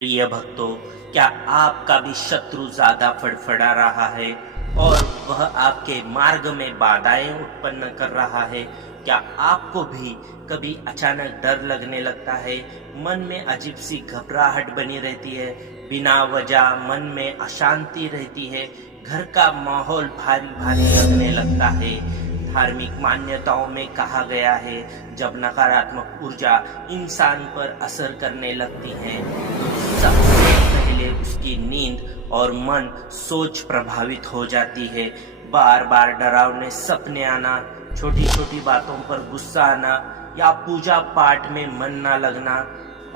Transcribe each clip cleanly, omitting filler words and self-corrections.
प्रिय भक्तों, क्या आपका भी शत्रु ज्यादा फड़फड़ा रहा है और वह आपके मार्ग में बाधाएं उत्पन्न कर रहा है? क्या आपको भी कभी अचानक डर लगने लगता है? मन में अजीब सी घबराहट बनी रहती है, बिना वजह मन में अशांति रहती है, घर का माहौल भारी भारी लगने लगता है। धार्मिक मान्यताओं में कहा गया है, जब नकारात्मक ऊर्जा इंसान पर असर करने लगती है तो सबसे पहले उसकी नींद और मन सोच प्रभावित हो जाती है। बार बार डरावने सपने आना, छोटी छोटी बातों पर गुस्सा आना या पूजा पाठ में मन ना लगना।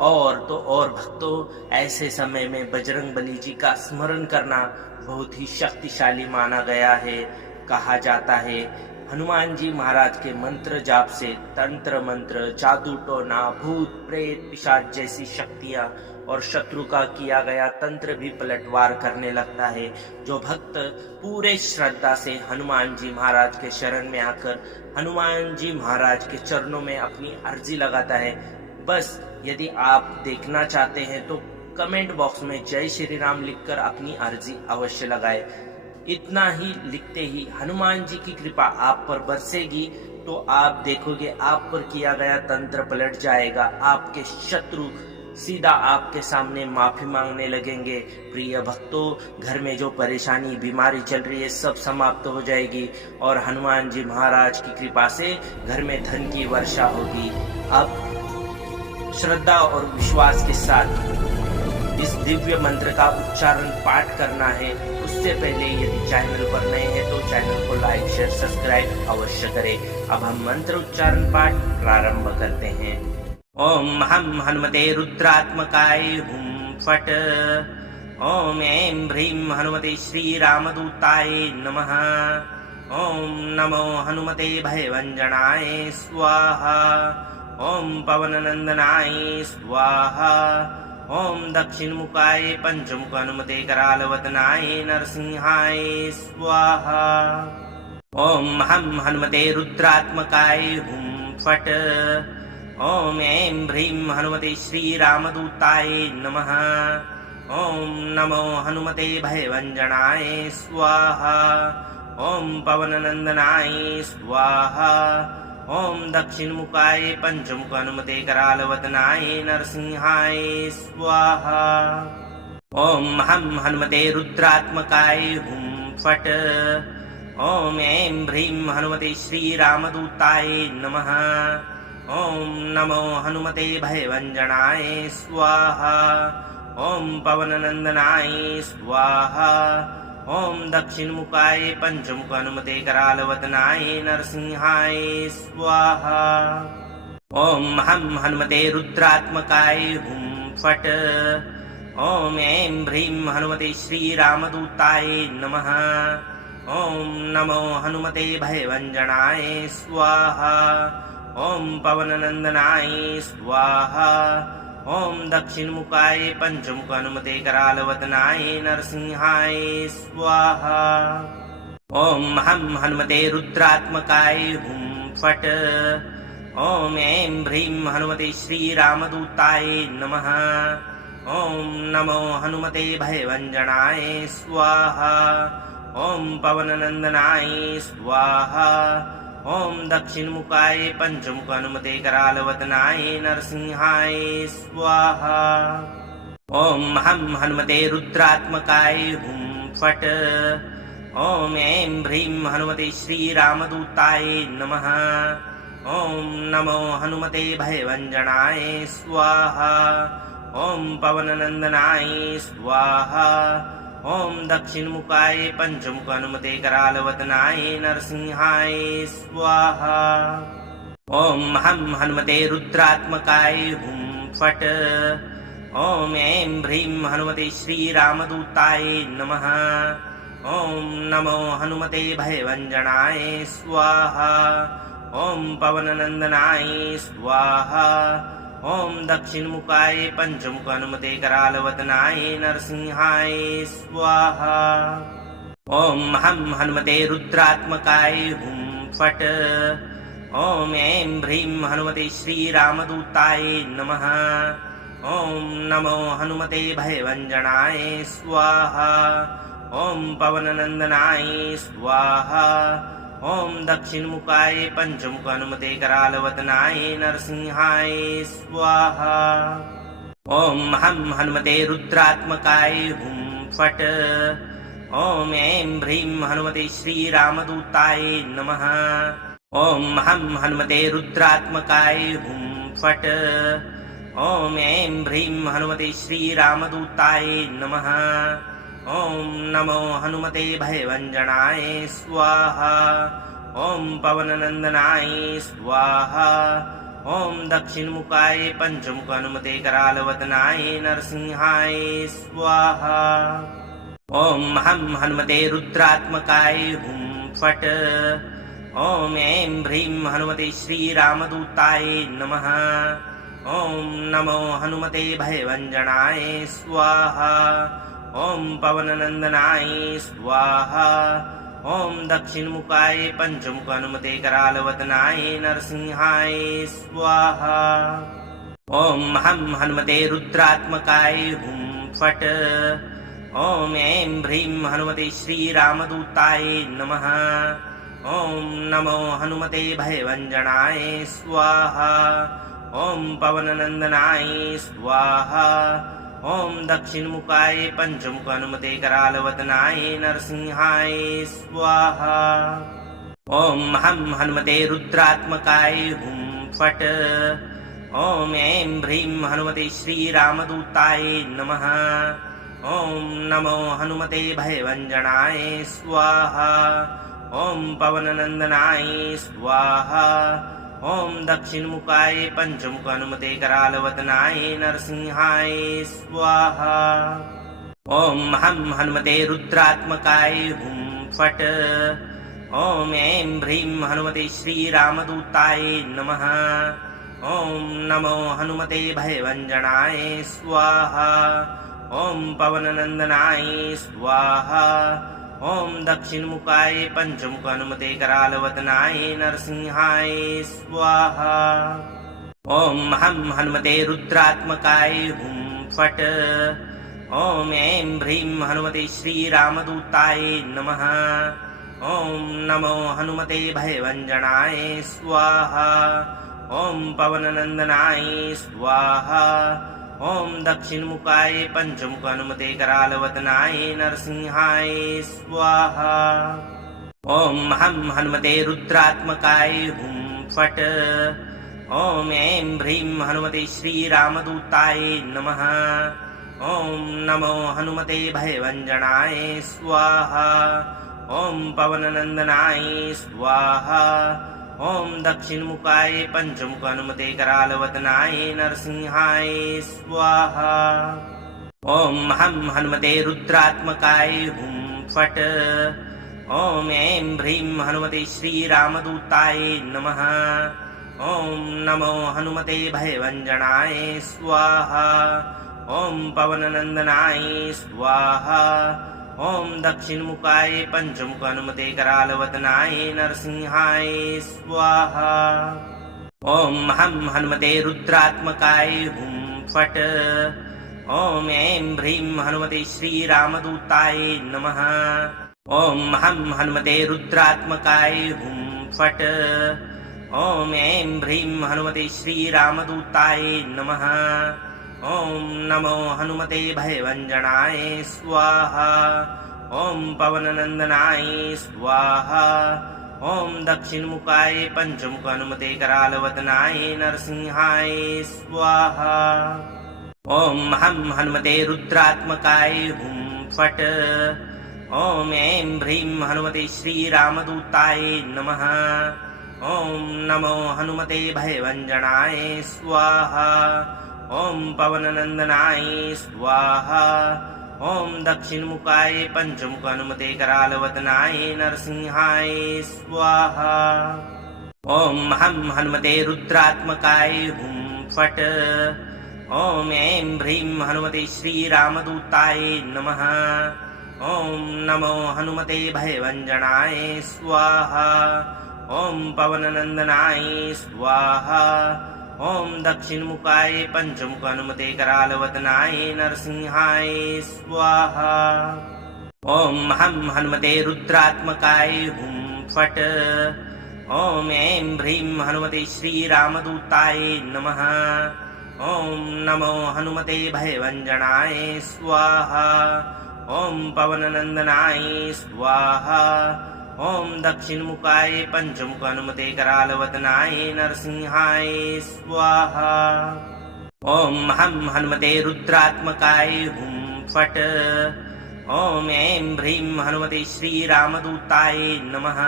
और तो और भक्तों, ऐसे समय में बजरंग बली जी का स्मरण करना बहुत ही शक्तिशाली माना गया है। कहा जाता है, हनुमान जी महाराज के मंत्र जाप से तंत्र मंत्र, जादू टोना, भूत प्रेत पिशाच जैसी शक्तियां और शत्रु का किया गया तंत्र भी पलटवार करने लगता है। जो भक्त पूरे श्रद्धा से हनुमान जी महाराज के शरण में आकर हनुमान जी महाराज के चरणों में अपनी अर्जी लगाता है, बस यदि आप देखना चाहते हैं तो कमेंट बॉक्स में जय श्री राम लिखकर अपनी अर्जी अवश्य लगाए। इतना ही लिखते ही हनुमान जी की कृपा आप पर बरसेगी तो आप देखोगे आप पर किया गया तंत्र पलट जाएगा। आपके शत्रु सीधा आपके सामने माफी मांगने लगेंगे। प्रिय भक्तों, घर में जो परेशानी बीमारी चल रही है सब समाप्त हो जाएगी और हनुमान जी महाराज की कृपा से घर में धन की वर्षा होगी। अब श्रद्धा और विश्वास के साथ इस दिव्य मंत्र का उच्चारण पाठ करना है। उससे पहले यदि चैनल पर नए हैं तो चैनल को लाइक शेयर सब्सक्राइब अवश्य करें। अब हम मंत्र उच्चारण पाठ प्रारंभ करते हैं। ओम हम हनुमते रुद्रात्मकाय हुम फट। ओम ऐं ह्रीं हनुमते श्री रामदूताय नमः। ओम नमो हनुमते भयभंजनाय स्वाहा। ओम पवननंदनाय स्वाहा। ओम दक्षिणमुखाय पंचमुख हनुमते करालवदनाय नरसिंहाय स्वाहा। ओम हम हनुमते रुद्रात्मकाय हुम फट। ओम ऐं ह्रीं हनुमते श्री रामदूताय नमः। ओम नमो हनुमते भयभंजनाय स्वाहा। ओम पवननंदनाय स्वाहा। ओम दक्षिणमुखाय पंचमुख हनुमते करालवदनाय नरसिंहाय स्वाहा। ओम हम हनुमते रुद्रात्मकाय हुम फट। ओम ऐं ह्रीं हनुमते श्री रामदूताय नमः। ओम नमो हनुमते भयभंजनाय स्वाहा। ओम पवननंदनाय स्वाहा। ओम दक्षिणमुखाय पंचमुख हनुमते करालवदनाय नरसिंहाय स्वाहा। ओम हम हनुमते रुद्रात्मकाय हुम फट। ओम ऐं ह्रीं हनुमते श्री रामदूताय नमः। ओम नमो हनुमते भयभंजनाय स्वाहा। ओम पवननंदनाय स्वाहा। ओम दक्षिणमुखाय पंचमुख हनुमते करालवदनाय नरसिंहाय स्वाहा। ओम हम हनुमते रुद्रात्मकाय हुम फट। ओम ऐं ह्रीं हनुमते श्री रामदूताय नमः। ओम नमो हनुमते भयभंजनाय स्वाहा। ओम पवननंदनाय स्वाहा। ओम दक्षिणमुखाय पंचमुख हनुमते करालवदनाय नरसिंहाय स्वाहा। ओम हम हनुमते रुद्रात्मकाय हुम फट। ओम ऐं ह्रीं हनुमते श्री रामदूताय नमः। ओम नमो हनुमते भयभंजनाय स्वाहा। ओम पवननंदनाय स्वाहा। ओम दक्षिणमुखाय पंचमुख हनुमते करालवदनाय नरसिंहाय स्वाहा। ओम हम हनुमते रुद्रात्मकाय हुम फट। ओम ऐं ह्रीं हनुमते श्री रामदूताय नमः। ओम नमो हनुमते भयभंजनाय स्वाहा। ओम पवननंदनाय स्वाहा। ओम दक्षिणमुखाय पंचमुख हनुमते करालवदनाय नरसिंहाय स्वाहा। ओम हम हनुमते रुद्रात्मकाय हुम फट। ओम ऐं ह्रीं हनुमते श्री रामदूताय नमः। ओम नमो हनुमते भयभंजनाय स्वाहा। ओम पवननंदनाय स्वाहा। ओम दक्षिणमुखाय पंचमुख हनुमते करालवदनाय नरसिंहाय स्वाहा। ओम हम हनुमते रुद्रात्मकाय हुं फट्। ओम ऐं ह्रीं हनुमते श्रीरामदूताय नमः। ओम हम हनुमते रुद्रात्मकाय हुं फट्। ओम ऐं ह्रीं हनुमते श्रीरामदूताय नमः। ओम नमो हनुमते भयभंजनाय स्वाहा। ओम पवननंदनाय स्वाहा। ओम दक्षिणमुखाय पंचमुख हनुमते करालवदनाय नरसिंहाय स्वाहा। ओम हम हनुमते रुद्रात्मकाय हुं फट्। ओम ऐं ह्रीं हनुमते श्रीरामदूताय नमः। ओम नमो हनुमते भयभंजनाय स्वाहा। ओम पवननंदनाय स्वाहा। ओम दक्षिणमुखाय पंचमुख हनुमते करालवदनाय नरसिंहाय स्वाहा। ओम हम हनुमते रुद्रात्मकाय हुं फट्। ओम ऐं ह्रीं हनुमते श्रीरामदूताय नमः। ओम नमो हनुमते भयभंजनाय स्वाहा। ओम पवननंदनाय स्वाहा। ओम दक्षिणमुखाय पंचमुख हनुमते करालवदनाय नरसिंहाय स्वाहा। ओम हम हनुमते रुद्रात्मकाय हुं फट्। ओम ऐं ह्रीं हनुमते श्रीरामदूताय नमः। ओम नमो हनुमते भयभंजनाय स्वाहा। ओम पवननंदनाय स्वाहा। ओम दक्षिणमुखाय पंचमुख हनुमते करालवदनाय नरसिंहाय स्वाहा। ओम हम हनुमते रुद्रात्मकाय हुं फट्। ओम ऐं ह्रीं हनुमते श्रीरामदूताय नमः। ओम नमो हनुमते भयभंजनाय स्वाहा। ओम पवननंदनाय स्वाहा। ओम दक्षिणमुखाय पंचमुख हनुमते करालवदनाय नरसिंहाय स्वाहा। ओम हम हनुमते रुद्रात्मकाय हुं फट्। ओम ऐं ह्रीं हनुमते श्रीरामदूताय नमः। ओम नमो हनुमते भयभंजनाय स्वाहा। ओम पवननंदनाय स्वाहा। ओम दक्षिणमुखाय पंचमुख हनुमते करालवदनाय नरसिंहाय स्वाहा। ओम हम हनुमते रुद्रात्मकाय हुं फट्। ओम ऐं ह्रीं हनुमते श्रीरामदूताय नमः। ओम नमो हनुमते भयभंजनाय स्वाहा। ओम पवननंदनाय स्वाहा। ओम दक्षिणमुखाय पंचमुख हनुमते करालवदनाय नरसिंहाय स्वाहा। ओम हम हनुमते रुद्रात्मकाय हुं फट्। ओम ऐं ह्रीं हनुमते श्रीरामदूताय नमः। ओम नमो हनुमते भयभंजनाय स्वाहा। ओम पवननंदनाय स्वाहा। ओम दक्षिणमुखाय पंचमुख हनुमते करालवदनाय नरसिंहाय स्वाहा। ओम हम हनुमते रुद्रात्मकाय हुं फट्। ओम ऐं ह्रीं हनुमते श्रीरामदूताय नमः। ओम हम हनुमते रुद्रात्मकाय हुं फट्। ओम ऐं ह्रीं हनुमते श्रीरामदूताय नमः। ओम नमो हनुमते भयभंजनाय स्वाहा। ओम पवननंदनाय स्वाहा। ओम दक्षिणमुखाय पंचमुख हनुमते करालवदनाय नरसिंहाय स्वाहा। ओम हम हनुमते रुद्रात्मकाय हुं फट्। ओम ऐं ह्रीं हनुमते श्रीरामदूताय नमः। ओम नमो हनुमते भयभंजनाय स्वाहा। ओम पवननंदनाय स्वाहा। ओम दक्षिणमुखाय पंचमुख हनुमते करालवदनाय नरसिंहाय स्वाहा। ओम हम हनुमते रुद्रात्मकाय हुं फट्। ओम ऐं ह्रीं हनुमते श्रीरामदूताय नमः। ओम नमो हनुमते भयभंजनाय स्वाहा। ओम पवननंदनाय स्वाहा। ओम दक्षिणमुखाय पंचमुख हनुमते करालवदनाय नरसिंहाय स्वाहा। ओम हम हनुमते रुद्रात्मकाय हुं फट्। ओम ऐं ह्रीं हनुमते श्रीरामदूताय नमः। ओम नमो हनुमते भयभञ्जनाय स्वाहा। ओम पवननंदनाय स्वाहा। ओम दक्षिणमुखाय पंचमुख हनुमते करालवदनाय नरसिंहाय स्वाहा। ओम हम हनुमते रुद्रात्मकाय हुं फट्। ओम ऐं ह्रीं हनुमते श्रीरामदूताय नमः।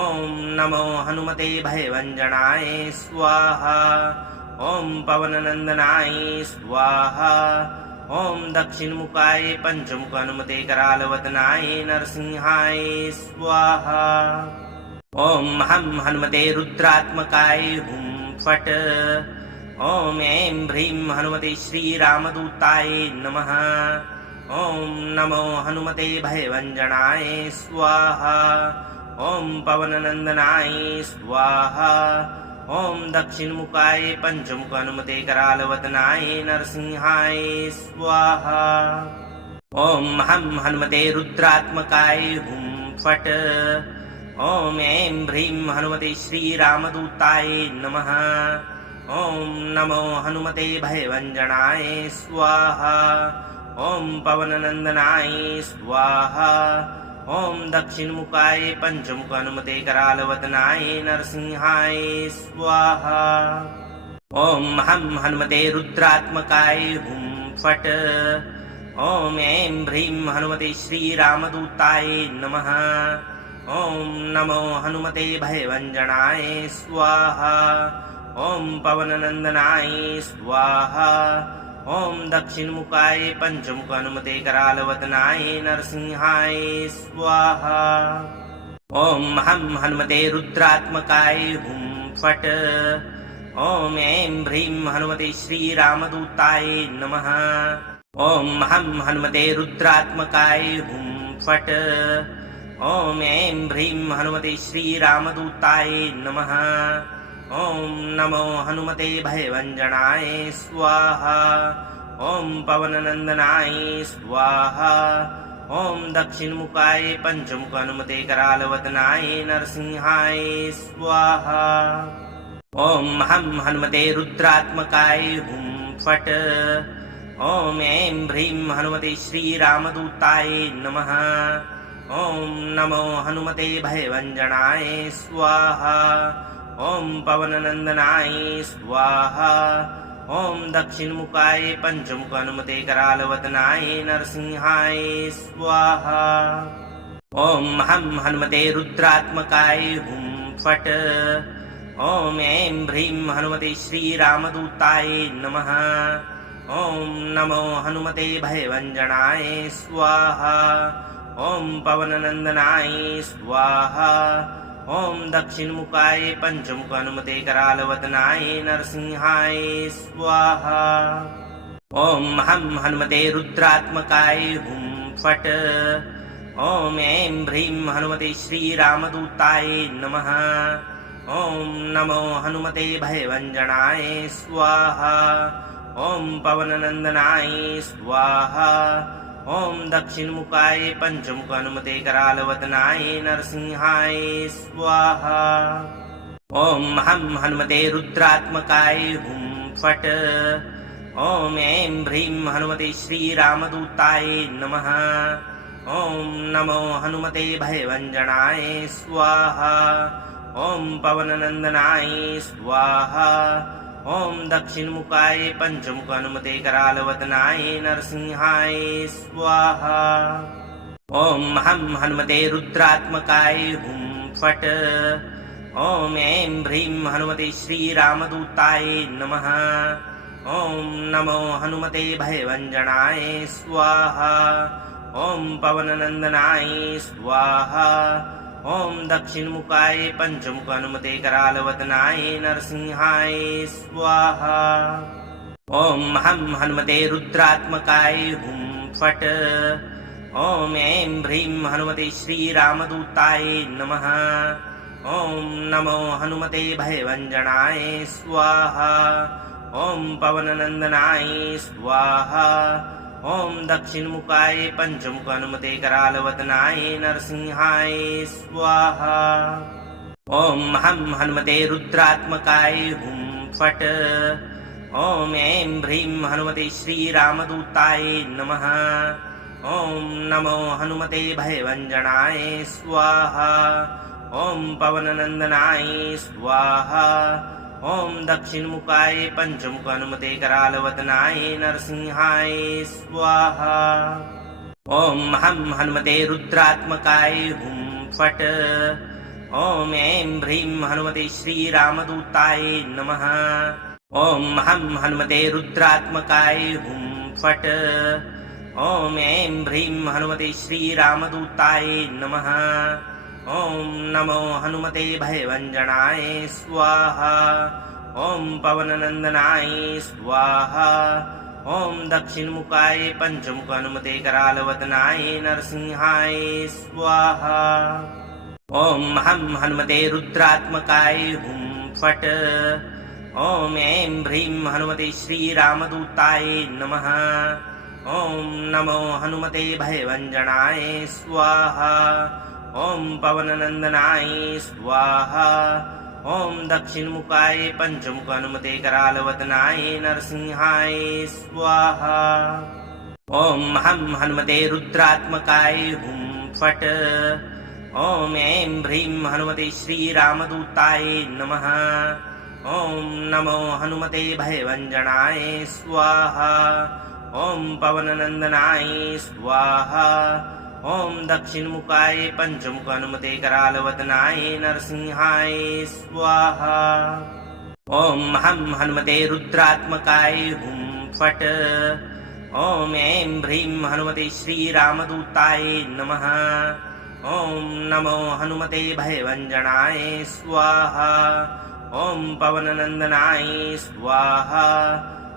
ओम नमो हनुमते भयभञ्जनाय स्वाहा। ओम पवननंदनाय स्वाहा। ओम दक्षिणमुखाय पंचमुख हनुमते करालवदनाय नरसिंहाय स्वाहा। ओम हम हनुमते रुद्रात्मकाय हुं फट्। ओम ऐं ह्रीं हनुमते श्रीरामदूताय नमः। ओम नमो हनुमते भयभञ्जनाय स्वाहा। ओम पवननंदनाय स्वाहा। ओम दक्षिणमुखाय पंचमुख हनुमते करालवदनाय नरसिंहाय स्वाहा। ओम हम हनुमते रुद्रात्मकाय हुं फट्। ओम ऐं ह्रीं हनुमते श्रीरामदूताय नमः। ओम नमो हनुमते भयभञ्जनाय स्वाहा। ओम पवननंदनाय स्वाहा। ओम दक्षिणमुखाय पंचमुख हनुमते करालवदनाय नरसिंहाय स्वाहा। ओम हम हनुमते रुद्रात्मकाय हुं फट्। ओम ऐं ह्रीं हनुमते श्रीरामदूताय नमः। ओम नमो हनुमते भयभञ्जनाय स्वाहा। ओम पवननंदनाय स्वाहा। ओम दक्षिणमुखाय पंचमुख हनुमते करालवदनाय नरसिंहाय स्वाहा। ओम हम हनुमते रुद्रात्मकाय हुं फट्। ओम ऐं ह्रीं हनुमते श्रीरामदूताय नमः। ओम हम हनुमते रुद्रात्मकाय हुं फट्। ओम ऐं ह्रीं हनुमते श्रीरामदूताय नमः। ओम नमो हनुमते भयभञ्जनाय स्वाहा। ओम पवननंदनाय स्वाहा। ओम दक्षिणमुखाय पंचमुख हनुमते करालवदनाय नरसिंहाय स्वाहा। ओम हम हनुमते रुद्रात्मकाय हुं फट्। ओम ऐं ह्रीं हनुमते श्रीरामदूताय नमः। ओम नमो हनुमते भयभञ्जनाय स्वाहा। ओम पवननंदनाय स्वाहा। ओम दक्षिणमुखाय पंचमुख हनुमते करालवदनाय नरसिंहाय स्वाहा। ओम हम हनुमते रुद्रात्मकाय हुं फट्। ओम ऐं ह्रीं हनुमते श्रीरामदूताय नमः। ओम नमो हनुमते भयभञ्जनाय स्वाहा। ओम पवननंदनाय स्वाहा। ओम दक्षिणमुखाय पंचमुख हनुमते करालवदनाय नरसिंहाय स्वाहा। ओम हम हनुमते रुद्रात्मकाय हुं फट्। ओम ऐं ह्रीं हनुमते श्रीरामदूताय नमः। ओम नमो हनुमते भयभञ्जनाय स्वाहा। ओम पवननंदनाय स्वाहा। ओम दक्षिणमुखाय पंचमुख हनुमते करालवदनाय नरसिंहाय स्वाहा। ओम हम हनुमते रुद्रात्मकाय हुं फट्। ओम ऐं ह्रीं हनुमते श्रीरामदूताय नमः। ओम नमो हनुमते भयभञ्जनाय स्वाहा। ओम पवननंदनाय स्वाहा। ओम दक्षिणमुखाय पंचमुख हनुमते करालवदनाय नरसिंहाय स्वाहा। ओम हम हनुमते रुद्रात्मकाय हुं फट्। ओम ऐं ह्रीं हनुमते श्रीरामदूताय नमः। ओम नमो हनुमते भयभञ्जनाय स्वाहा। ओम पवननंदनाय स्वाहा। ओम दक्षिणमुखाय पंचमुख हनुमते करालवदनाय नरसिंहाय स्वाहा। ओम हम हनुमते रुद्रात्मकाय हुं फट्। ओम ऐं ह्रीं हनुमते श्रीरामदूताय नमः। ओम नमो हनुमते भयभंजनाय स्वाहा। ओम पवननंदनाय स्वाहा। ओम दक्षिणमुखाय पंचमुख हनुमते करालवदनाय नरसिंहाय स्वाहा। ओम हम हनुमते रुद्रात्मकाय हुं फट्। ओम ऐं ह्रीं हनुमते श्रीरामदूताय नमः। ओम नमो हनुमते भयभंजनाय स्वाहा। ओम पवननंदनाय स्वाहा। ओम दक्षिणमुखाय पंचमुख हनुमते करालवदनाय नरसिंहाय स्वाहा। ओम हम हनुमते रुद्रात्मकाय हुं फट्। ओम ऐं ह्रीं हनुमते श्रीरामदूताय नमः। ओम हम हनुमते रुद्रात्मकाय हुं फट्। ओम ऐं ह्रीं हनुमते श्रीरामदूताय नमः। ओम नमो हनुमते भयभंजनाय स्वाहा। ओम पवननंदनाय स्वाहा। ओम दक्षिणमुखाय पंचमुख हनुमते करालवदनाय नरसिंहाय स्वाहा। ओम हम हनुमते रुद्रात्मकाय हुं फट्। ओम ऐं ह्रीं हनुमते श्रीरामदूताय नमः। ओम नमो हनुमते भयभंजनाय स्वाहा। ओम पवननंदनाय स्वाहा। ओम दक्षिणमुखाय पंचमुख हनुमते करालवदनाय नरसिंहाय स्वाहा। ओम हम हनुमते रुद्रात्मकाय हुं फट्। ओम ऐं ह्रीं हनुमते श्रीरामदूताय नमः। ओम नमो हनुमते भयभंजनाय स्वाहा। ओम पवननंदनाय स्वाहा। ओम दक्षिणमुखाय पंचमुख हनुमते करालवदनाय नरसिंहाय स्वाहा। ओम हम हनुमते रुद्रात्मकाय हुं फट्। ओम ऐं ह्रीं हनुमते श्रीरामदूताय नमः। ओम नमो हनुमते भयभंजनाय स्वाहा। ओम पवननंदनाय स्वाहा।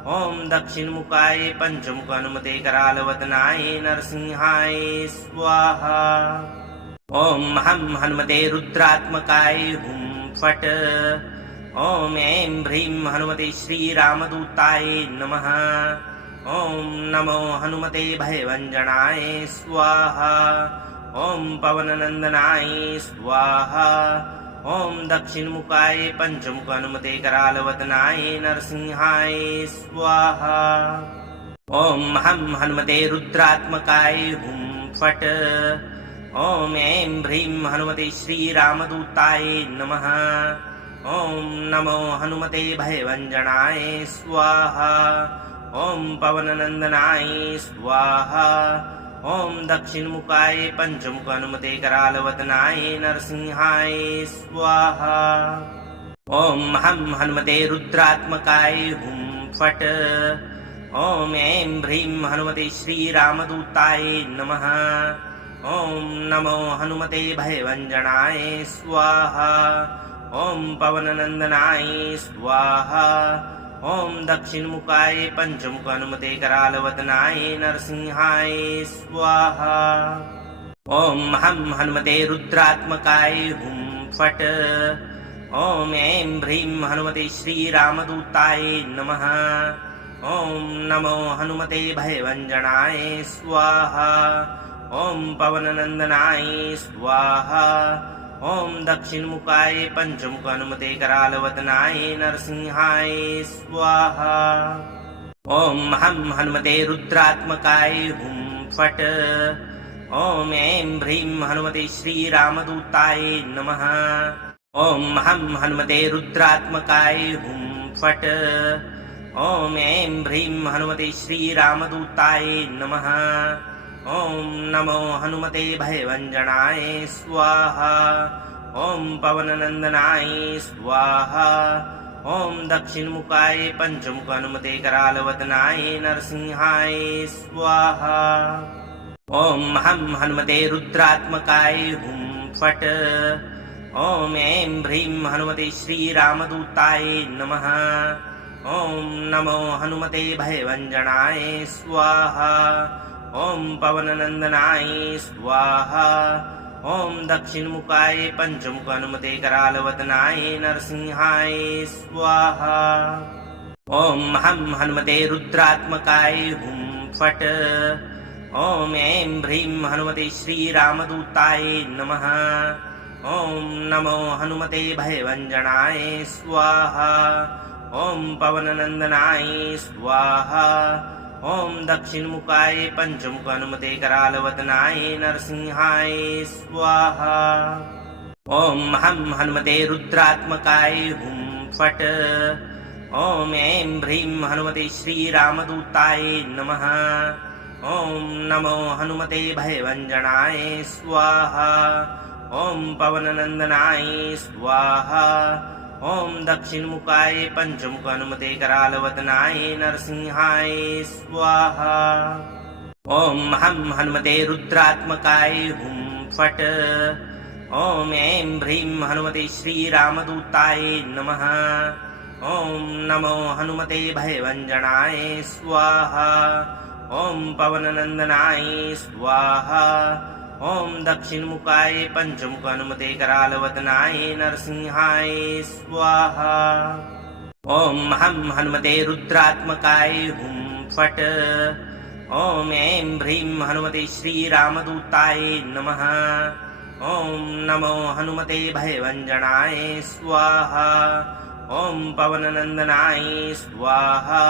ओम दक्षिणमुखाय पंचमुख हनुमते करालवदनाय नरसिंहाय स्वाहा। ओम हम हनुमते रुद्रात्मकाय हुं फट्। ओम ऐं ह्रीं हनुमते श्रीरामदूताय नमः। ओम नमो हनुमते भयभंजनाय स्वाहा। ओम पवननंदनाय स्वाहा। ओम दक्षिणमुखाय पंचमुख हनुमते करालवदनाय नरसिंहाय स्वाहा। ओम हम हनुमते रुद्रात्मकाय हुं फट्। ओम ऐं ह्रीं हनुमते श्रीरामदूताय नमः। ओम नमो हनुमते भयभंजनाय स्वाहा। ओम पवननंदनाय स्वाहा। ओम दक्षिणमुखाय पंचमुख हनुमते करालवदनाय नरसिंहाय स्वाहा। ओम हम हनुमते रुद्रात्मकाय हुं फट्। ओम ऐं ह्रीं हनुमते श्रीरामदूताय नमः। ओम नमो हनुमते भयभंजनाय स्वाहा। ओम पवननंदनाय स्वाहा। ओम दक्षिणमुखाय पंचमुख हनुमते करालवदनाय नरसिंहाय स्वाहा। ओम हम हनुमते रुद्रात्मकाय हुं फट्। ओम ऐं ह्रीं हनुमते श्रीरामदूताय नमः। ओम नमो हनुमते भयभंजनाय स्वाहा। ओम पवननंदनाय स्वाहा। ओम दक्षिणमुखाय पंचमुख हनुमते करालवदनाय नरसिंहाय स्वाहा। ओम हम हनुमते रुद्रात्मकाय हुं फट्। ओम ऐं ह्रीं हनुमते श्रीरामदूताय नमः। ओम हम हनुमते रुद्रात्मकाय हुं फट्। ओम ऐं ह्रीं हनुमते श्रीरामदूताय नमः। ओम नमो हनुमते भयभंजनाय स्वाहा। ओम पवननंदनाय स्वाहा। ओम दक्षिणमुखाय पंचमुख हनुमते करालवदनाय नरसिंहाय स्वाहा। ओम हम हनुमते रुद्रात्मकाय हुं फट्। ओम ऐं ह्रीं हनुमते श्रीरामदूताय नमः। ओम नमो हनुमते भयभंजनाय स्वाहा। ओम पवननंदनाय स्वाहा। ओम दक्षिणमुखाय पंचमुख हनुमते करालवदनाय नरसिंहाय स्वाहा। ओम हम हनुमते रुद्रात्मकाय हुं फट्। ओम ऐं ह्रीं हनुमते श्रीरामदूताय नमः। ओम नमो हनुमते भयभञ्जनाय स्वाहा। ओम पवननन्दनाय स्वाहा। ओम दक्षिणमुखाय पंचमुख हनुमते करालवदनाय नरसिंहाय स्वाहा। ओम हम हनुमते रुद्रात्मकाय हुं फट्। ओम ऐं ह्रीं हनुमते श्रीरामदूताय नमः। ओम नमो हनुमते भयभञ्जनाय स्वाहा। ओम पवननन्दनाय स्वाहा। ओम दक्षिणमुखाय पंचमुख हनुमते करालवदनाय नरसिंहाय स्वाहा। ओम हम हनुमते रुद्रात्मकाय हुं फट्। ओम ऐं ह्रीं हनुमते श्रीरामदूताय नमः। ओम नमो हनुमते भयभञ्जनाय स्वाहा। ओम पवननन्दनाय स्वाहा। ओम दक्षिणमुखाय पंचमुख हनुमते करालवदनाय नरसिंहाय स्वाहा। ओम हम हनुमते रुद्रात्मकाय हुं फट्। ओम ऐं ह्रीं हनुमते श्रीरामदूताय नमः। ओम नमो हनुमते भयभञ्जनाय स्वाहा। ओम पवननन्दनाय स्वाहा।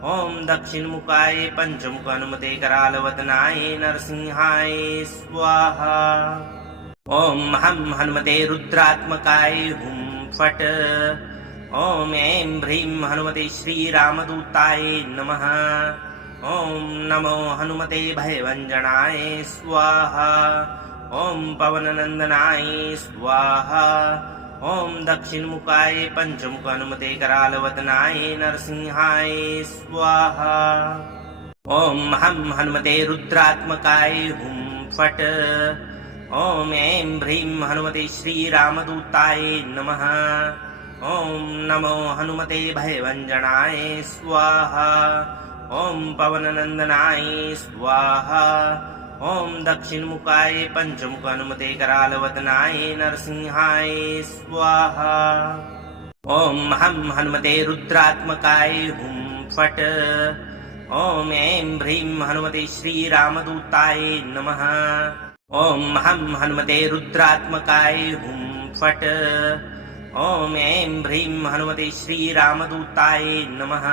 ओम दक्षिणमुखाय पंचमुख हनुमते करालवदनाय नरसिंहाय स्वाहा। ओम हम हनुमते रुद्रात्मकाय हुं फट्। ओम ऐं ह्रीं हनुमते श्रीरामदूताय नमः। ओम नमो हनुमते भयभञ्जनाय स्वाहा। ओम पवननन्दनाय स्वाहा। ओम दक्षिणमुखाय पंचमुख हनुमते करालवदनाय नरसिंहाय स्वाहा। ओम हम हनुमते रुद्रात्मकाय हुं फट्। ओम ऐं ह्रीं हनुमते श्रीरामदूताय नमः। ओम नमो हनुमते भयभञ्जनाय स्वाहा। ओम पवननन्दनाय स्वाहा। ओम दक्षिणमुखाय पंचमुख हनुमते करालवदनाय नरसिंहाय स्वाहा। ओम हम हनुमते रुद्रात्मकाय हुं फट्। ओम ऐं ह्रीं हनुमते श्रीरामदूताय नमः। ओम हम हनुमते रुद्रात्मकाय हुं फट्। ओम ऐं ह्रीं हनुमते श्रीरामदूताय नमः।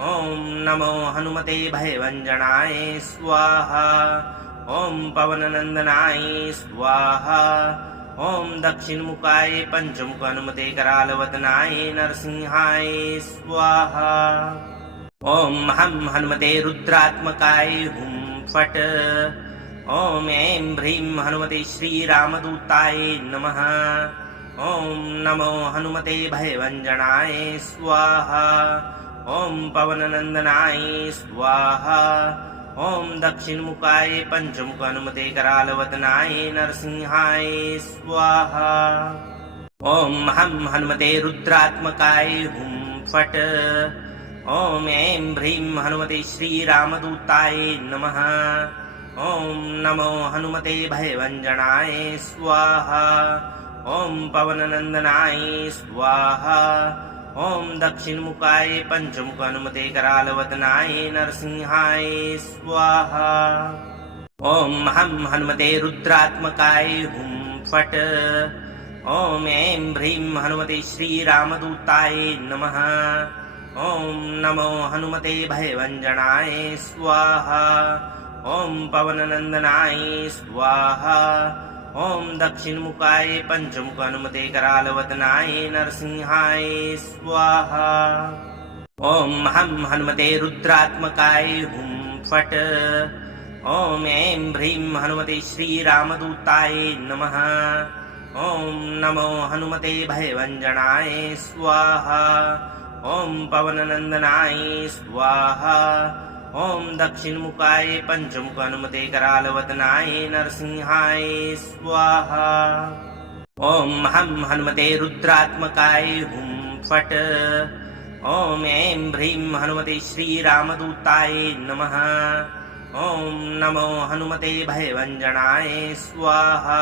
ओम नमो हनुमते भयभञ्जनाय स्वाहा। ओम पवननन्दनाय स्वाहा। ओम दक्षिणमुखाय पंचमुख हनुमते करालवदनाय नरसिंहाय स्वाहा। ओम हम हनुमते रुद्रात्मकाय हुं फट्। ओम ऐं ह्रीं हनुमते श्रीरामदूताय नमः। ओम नमो हनुमते भयभञ्जनाय स्वाहा। ओम पवननन्दनाय स्वाहा। ओम दक्षिणमुखाय पंचमुख हनुमते करालवदनाय नरसिंहाय स्वाहा। ओम हम हनुमते रुद्रात्मकाय हुं फट्। ओम ऐं ह्रीं हनुमते श्रीरामदूताय नमः। ओम नमो हनुमते भयभञ्जनाय स्वाहा। ओम पवननन्दनाय स्वाहा। ओम दक्षिणमुखाय पंचमुख हनुमते करालवदनाय नरसिंहाय स्वाहा। ओम हम हनुमते रुद्रात्मकाय हुं फट्। ओम ऐं ह्रीं हनुमते श्रीरामदूताय नमः। ओम नमो हनुमते भयभञ्जनाय स्वाहा। ओम पवननन्दनाय स्वाहा। ओम दक्षिणमुखाय पंचमुख हनुमते करालवदनाय नरसिंहाय स्वाहा। ओम हम हनुमते रुद्रात्मकाय हुं फट्। ओम ऐं ह्रीं हनुमते श्रीरामदूताय नमः। ओम नमो हनुमते भयभञ्जनाय स्वाहा। ओम पवननन्दनाय स्वाहा। ओम दक्षिणमुखाय पंचमुख हनुमते करालवदनाय नरसिंहाय स्वाहा। ओम हम हनुमते रुद्रात्मकाय हुं फट्। ओम ऐं ह्रीं हनुमते श्रीरामदूताय नमः। ओम नमो हनुमते भयभञ्जनाय स्वाहा।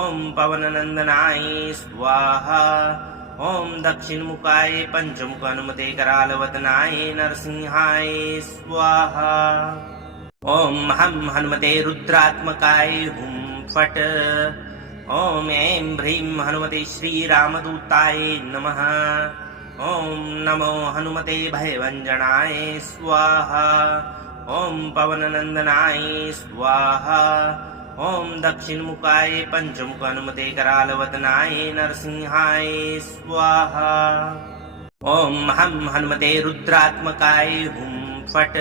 ॐ पवननन्दनाय स्वाहा। ॐ दक्षिणमुखाय पञ्चमुख हनुमते करालवदनाय नरसिंहाय स्वाहा। ॐ हं हनुमते रुद्रात्मकाय हुं फट्। ॐ ऐं ह्रीं हनुमते श्रीरामदूताय नमः। ॐ नमो हनुमते भयभञ्जनाय स्वाहा। ॐ पवननन्दनाय स्वाहा। ॐ दक्षिणमुखाय पञ्चमुख हनुमते करालवदनाय नरसिंहाय स्वाहा। ॐ हं हनुमते रुद्रात्मकाय हुं फट्।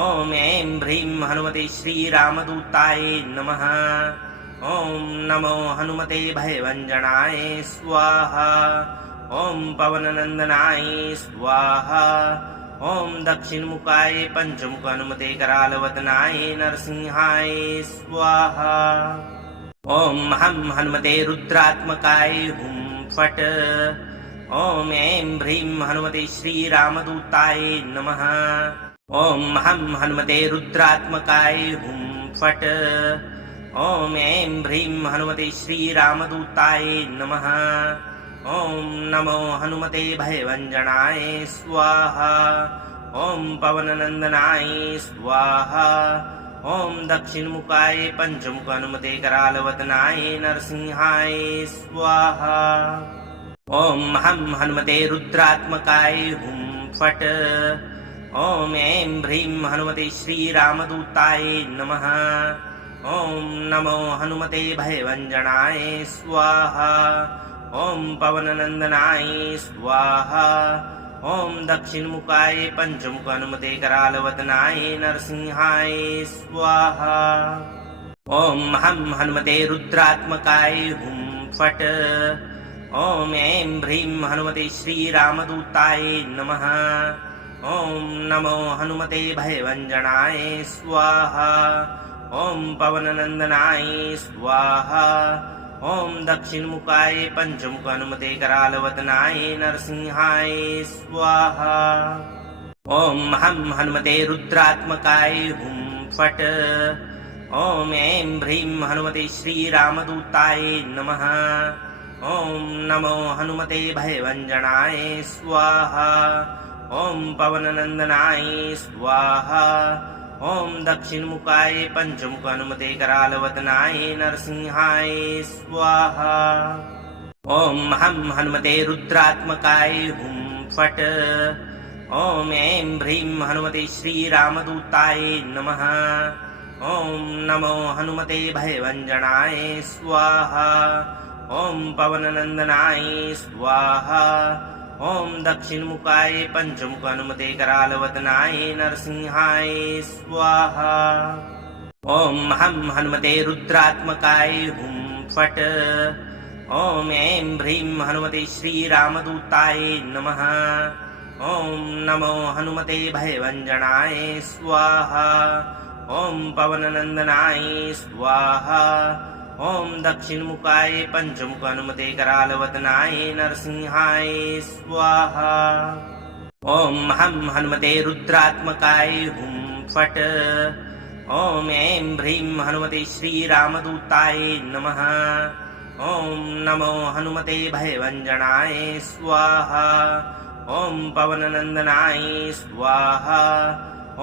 ॐ ऐं ह्रीं हनुमते श्रीरामदूताय नमः। ॐ नमो हनुमते भयभञ्जनाय स्वाहा। ॐ पवननन्दनाय स्वाहा। ॐ दक्षिणमुखाय पञ्चमुख हनुमते करालवदनाय नरसिंहाय स्वाहा। ॐ हं हनुमते रुद्रात्मकाय हुं फट्। ॐ ऐं ह्रीं हनुमते श्रीरामदूताय नमः। ॐ हं हनुमते रुद्रात्मकाय हुं फट्। ॐ ऐं ह्रीं हनुमते श्रीरामदूताय नमः। ॐ नमो हनुमते भयभञ्जनाय स्वाहा। ॐ पवननन्दनाय स्वाहा। ॐ दक्षिणमुखाय पञ्चमुख हनुमते करालवदनाय नरसिंहाय स्वाहा। ॐ हं हनुमते रुद्रात्मकाय हुं फट्। ॐ ऐं ह्रीं हनुमते श्रीरामदूताय नमः। ॐ नमो हनुमते भयभञ्जनाय स्वाहा। ॐ पवननन्दनाय स्वाहा। ॐ दक्षिणमुखाय पञ्चमुख हनुमते करालवदनाय नरसिंहाय स्वाहा। ॐ हं हनुमते रुद्रात्मकाय हुं फट्। ॐ ऐं ह्रीं हनुमते श्रीरामदूताय नमः। ॐ नमो हनुमते भयभञ्जनाय स्वाहा। ॐ पवननन्दनाय स्वाहा। ॐ दक्षिणमुखाय पञ्चमुख हनुमते करालवदनाय नरसिंहाय स्वाहा। ॐ हं हनुमते रुद्रात्मकाय हुं फट्। ॐ ऐं ह्रीं हनुमते श्रीरामदूताय नमः। ॐ नमो हनुमते भयभञ्जनाय स्वाहा। ॐ पवननन्दनाय स्वाहा। ॐ दक्षिणमुखाय पञ्चमुख हनुमते करालवदनाय नरसिंहाय स्वाहा। ॐ हं हनुमते रुद्रात्मकाय हुं फट्। ॐ ऐं ह्रीं हनुमते श्रीरामदूताय नमः। ॐ नमो हनुमते भयभञ्जनाय स्वाहा। ॐ पवननन्दनाय स्वाहा। ॐ दक्षिणमुखाय पञ्चमुख हनुमते करालवदनाय नरसिंहाय स्वाहा। ॐ हं हनुमते रुद्रात्मकाय हुं फट्। ॐ ऐं ह्रीं हनुमते श्रीरामदूताय नमः। ॐ नमो हनुमते भयभञ्जनाय स्वाहा। ॐ पवननन्दनाय स्वाहा। ॐ दक्षिणमुखाय पञ्चमुख हनुमते करालवदनाय नरसिंहाय स्वाहा। ॐ हं हनुमते रुद्रात्मकाय हुं फट्। ॐ ऐं ह्रीं हनुमते श्रीरामदूताय नमः। ॐ नमो हनुमते भयभञ्जनाय स्वाहा। ॐ पवननन्दनाय स्वाहा।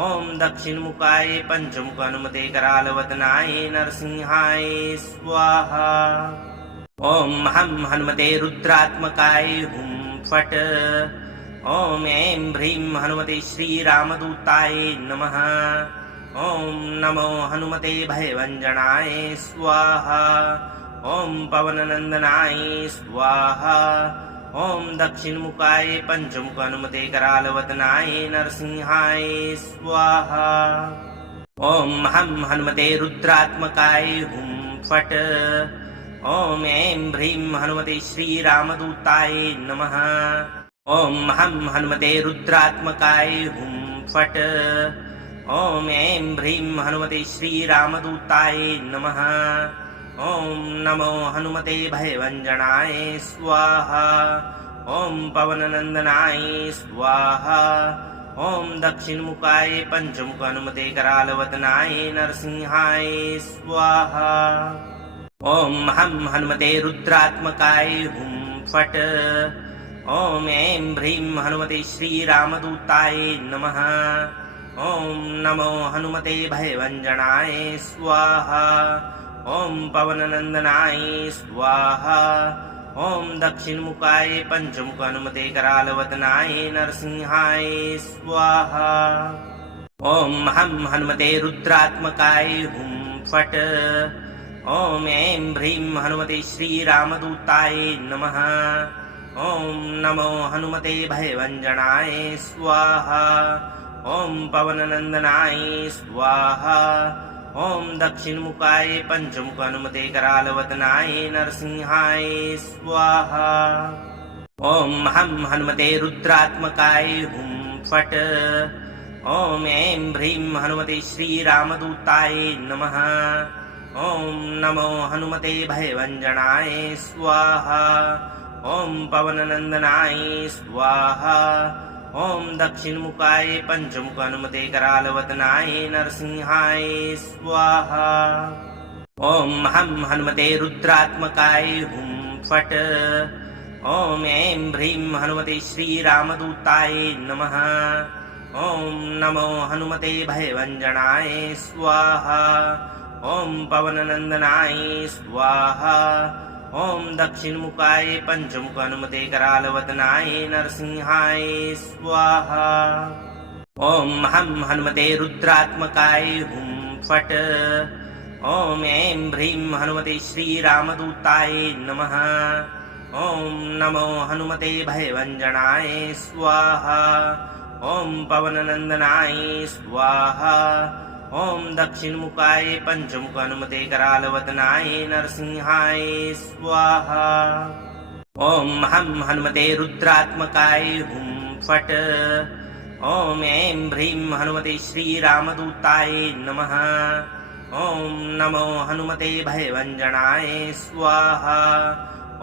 ॐ दक्षिणमुखाय पञ्चमुख हनुमते करालवदनाय नरसिंहाय स्वाहा। ॐ हं हनुमते रुद्रात्मकाय हुं फट्। ॐ ऐं ह्रीं हनुमते श्रीरामदूताय नमः। ॐ नमो हनुमते भयभञ्जनाय स्वाहा। ॐ पवननन्दनाय स्वाहा। ॐ दक्षिणमुखाय पञ्चमुख हनुमते करालवदनाय नरसिंहाय स्वाहा। ॐ हं हनुमते रुद्रात्मकाय हुं फट्। ॐ ऐं ह्रीं हनुमते श्रीरामदूताय नमः। ॐ हं हनुमते रुद्रात्मकाय हुं फट्। ॐ ऐं ह्रीं हनुमते श्रीरामदूताय नमः। ॐ नमो हनुमते भयभञ्जनाय स्वाहा। ॐ पवननन्दनाय स्वाहा। ओम दक्षिणमुखाय पंचमुख हनुमते करालवदनाय नरसिंहाय स्वाहा। ओम हम हनुमते रुद्रात्मकाय हुं फट्। ओम ऐं ह्रीं हनुमते श्रीरामदूताय नमः। ओम नमो हनुमते भयभञ्जनाय स्वाहा। ओम पवननन्दनाय स्वाहा। ओम दक्षिणमुखाय पंचमुख हनुमते करालवदनाय नरसिंहाय स्वाहा। ओम हम हनुमते रुद्रात्मकाय हुं फट्। ओम ऐं ह्रीं हनुमते श्रीरामदूताय नमः। ओम नमो हनुमते भयभञ्जनाय स्वाहा। ओम पवननन्दनाय स्वाहा। ओम दक्षिणमुखाय पंचमुख हनुमते करालवदनाय नरसिंहाय स्वाहा। ओम हम हनुमते रुद्रात्मकाय हुं फट्। ओम ऐं ह्रीं हनुमते श्रीरामदूताय नमः। ओम नमो हनुमते भयभञ्जनाय स्वाहा। ओम पवननन्दनाय स्वाहा। ओम दक्षिणमुखाय पंचमुख हनुमते करालवदनाय नरसिंहाय स्वाहा। ओम हम हनुमते रुद्रात्मकाय हुं फट्। ओम ऐं ह्रीं हनुमते श्रीरामदूताय नमः। ओम नमो हनुमते भयभञ्जनाय स्वाहा। ओम पवननन्दनाय स्वाहा। ओम दक्षिणमुखाय पंचमुख हनुमते करालवदनाय नरसिंहाय स्वाहा। ओम हम हनुमते रुद्रात्मकाय हुं फट्। ओम ऐं ह्रीं हनुमते श्रीरामदूताय नमः। ओम नमो हनुमते भयभञ्जनाय स्वाहा। ओम पवननन्दनाय स्वाहा। ओम दक्षिणमुखाय पंचमुख हनुमते करालवदनाय नरसिंहाय स्वाहा। ओम हम हनुमते रुद्रात्मकाय हुं फट्। ओम ऐं ह्रीं हनुमते श्रीरामदूताय नमः। ओम नमो हनुमते भयभञ्जनाय स्वाहा।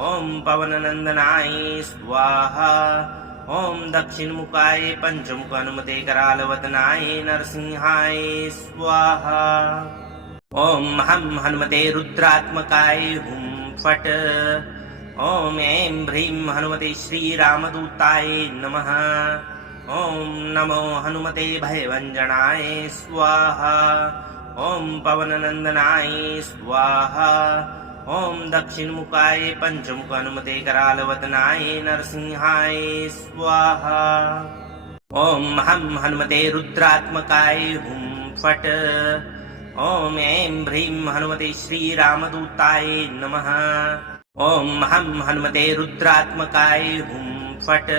ओम पवननन्दनाय स्वाहा। ओम दक्षिणमुखाय पंचमुख हनुमते करालवदनाय नरसिंहाय स्वाहा। ओम हम हनुमते रुद्रात्मकाय हुं फट्। ओम ऐं ह्रीं हनुमते श्रीरामदूताय नमः। ओम नमो हनुमते भयभञ्जनाय स्वाहा। ओम पवननन्दनाय स्वाहा। ओम दक्षिणमुखाय पंचमुख हनुमते करालवदनाय नरसिंहाय स्वाहा। ओम हम हनुमते रुद्रात्मकाय हुं फट्। ओम ऐं ह्रीं हनुमते श्रीरामदूताय नमः। ओम हम हनुमते रुद्रात्मकाय हुं फट्।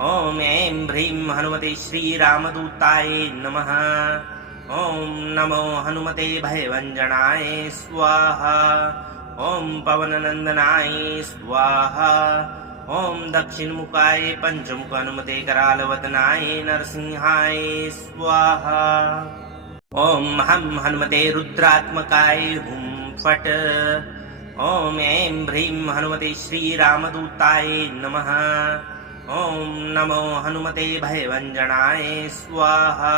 ओम ऐं ह्रीं हनुमते श्रीरामदूताय नमः। ओम नमो हनुमते भयभञ्जनाय स्वाहा। ओम पवननन्दनाय स्वाहा। ओम दक्षिणमुखाय पंचमुख हनुमते करालवदनाय नरसिंहाय स्वाहा। ओम हम हनुमते रुद्रात्मकाय हुं फट्। ओम ऐं ह्रीं हनुमते श्रीरामदूताय नमः। ओम नमो हनुमते भयभञ्जनाय स्वाहा।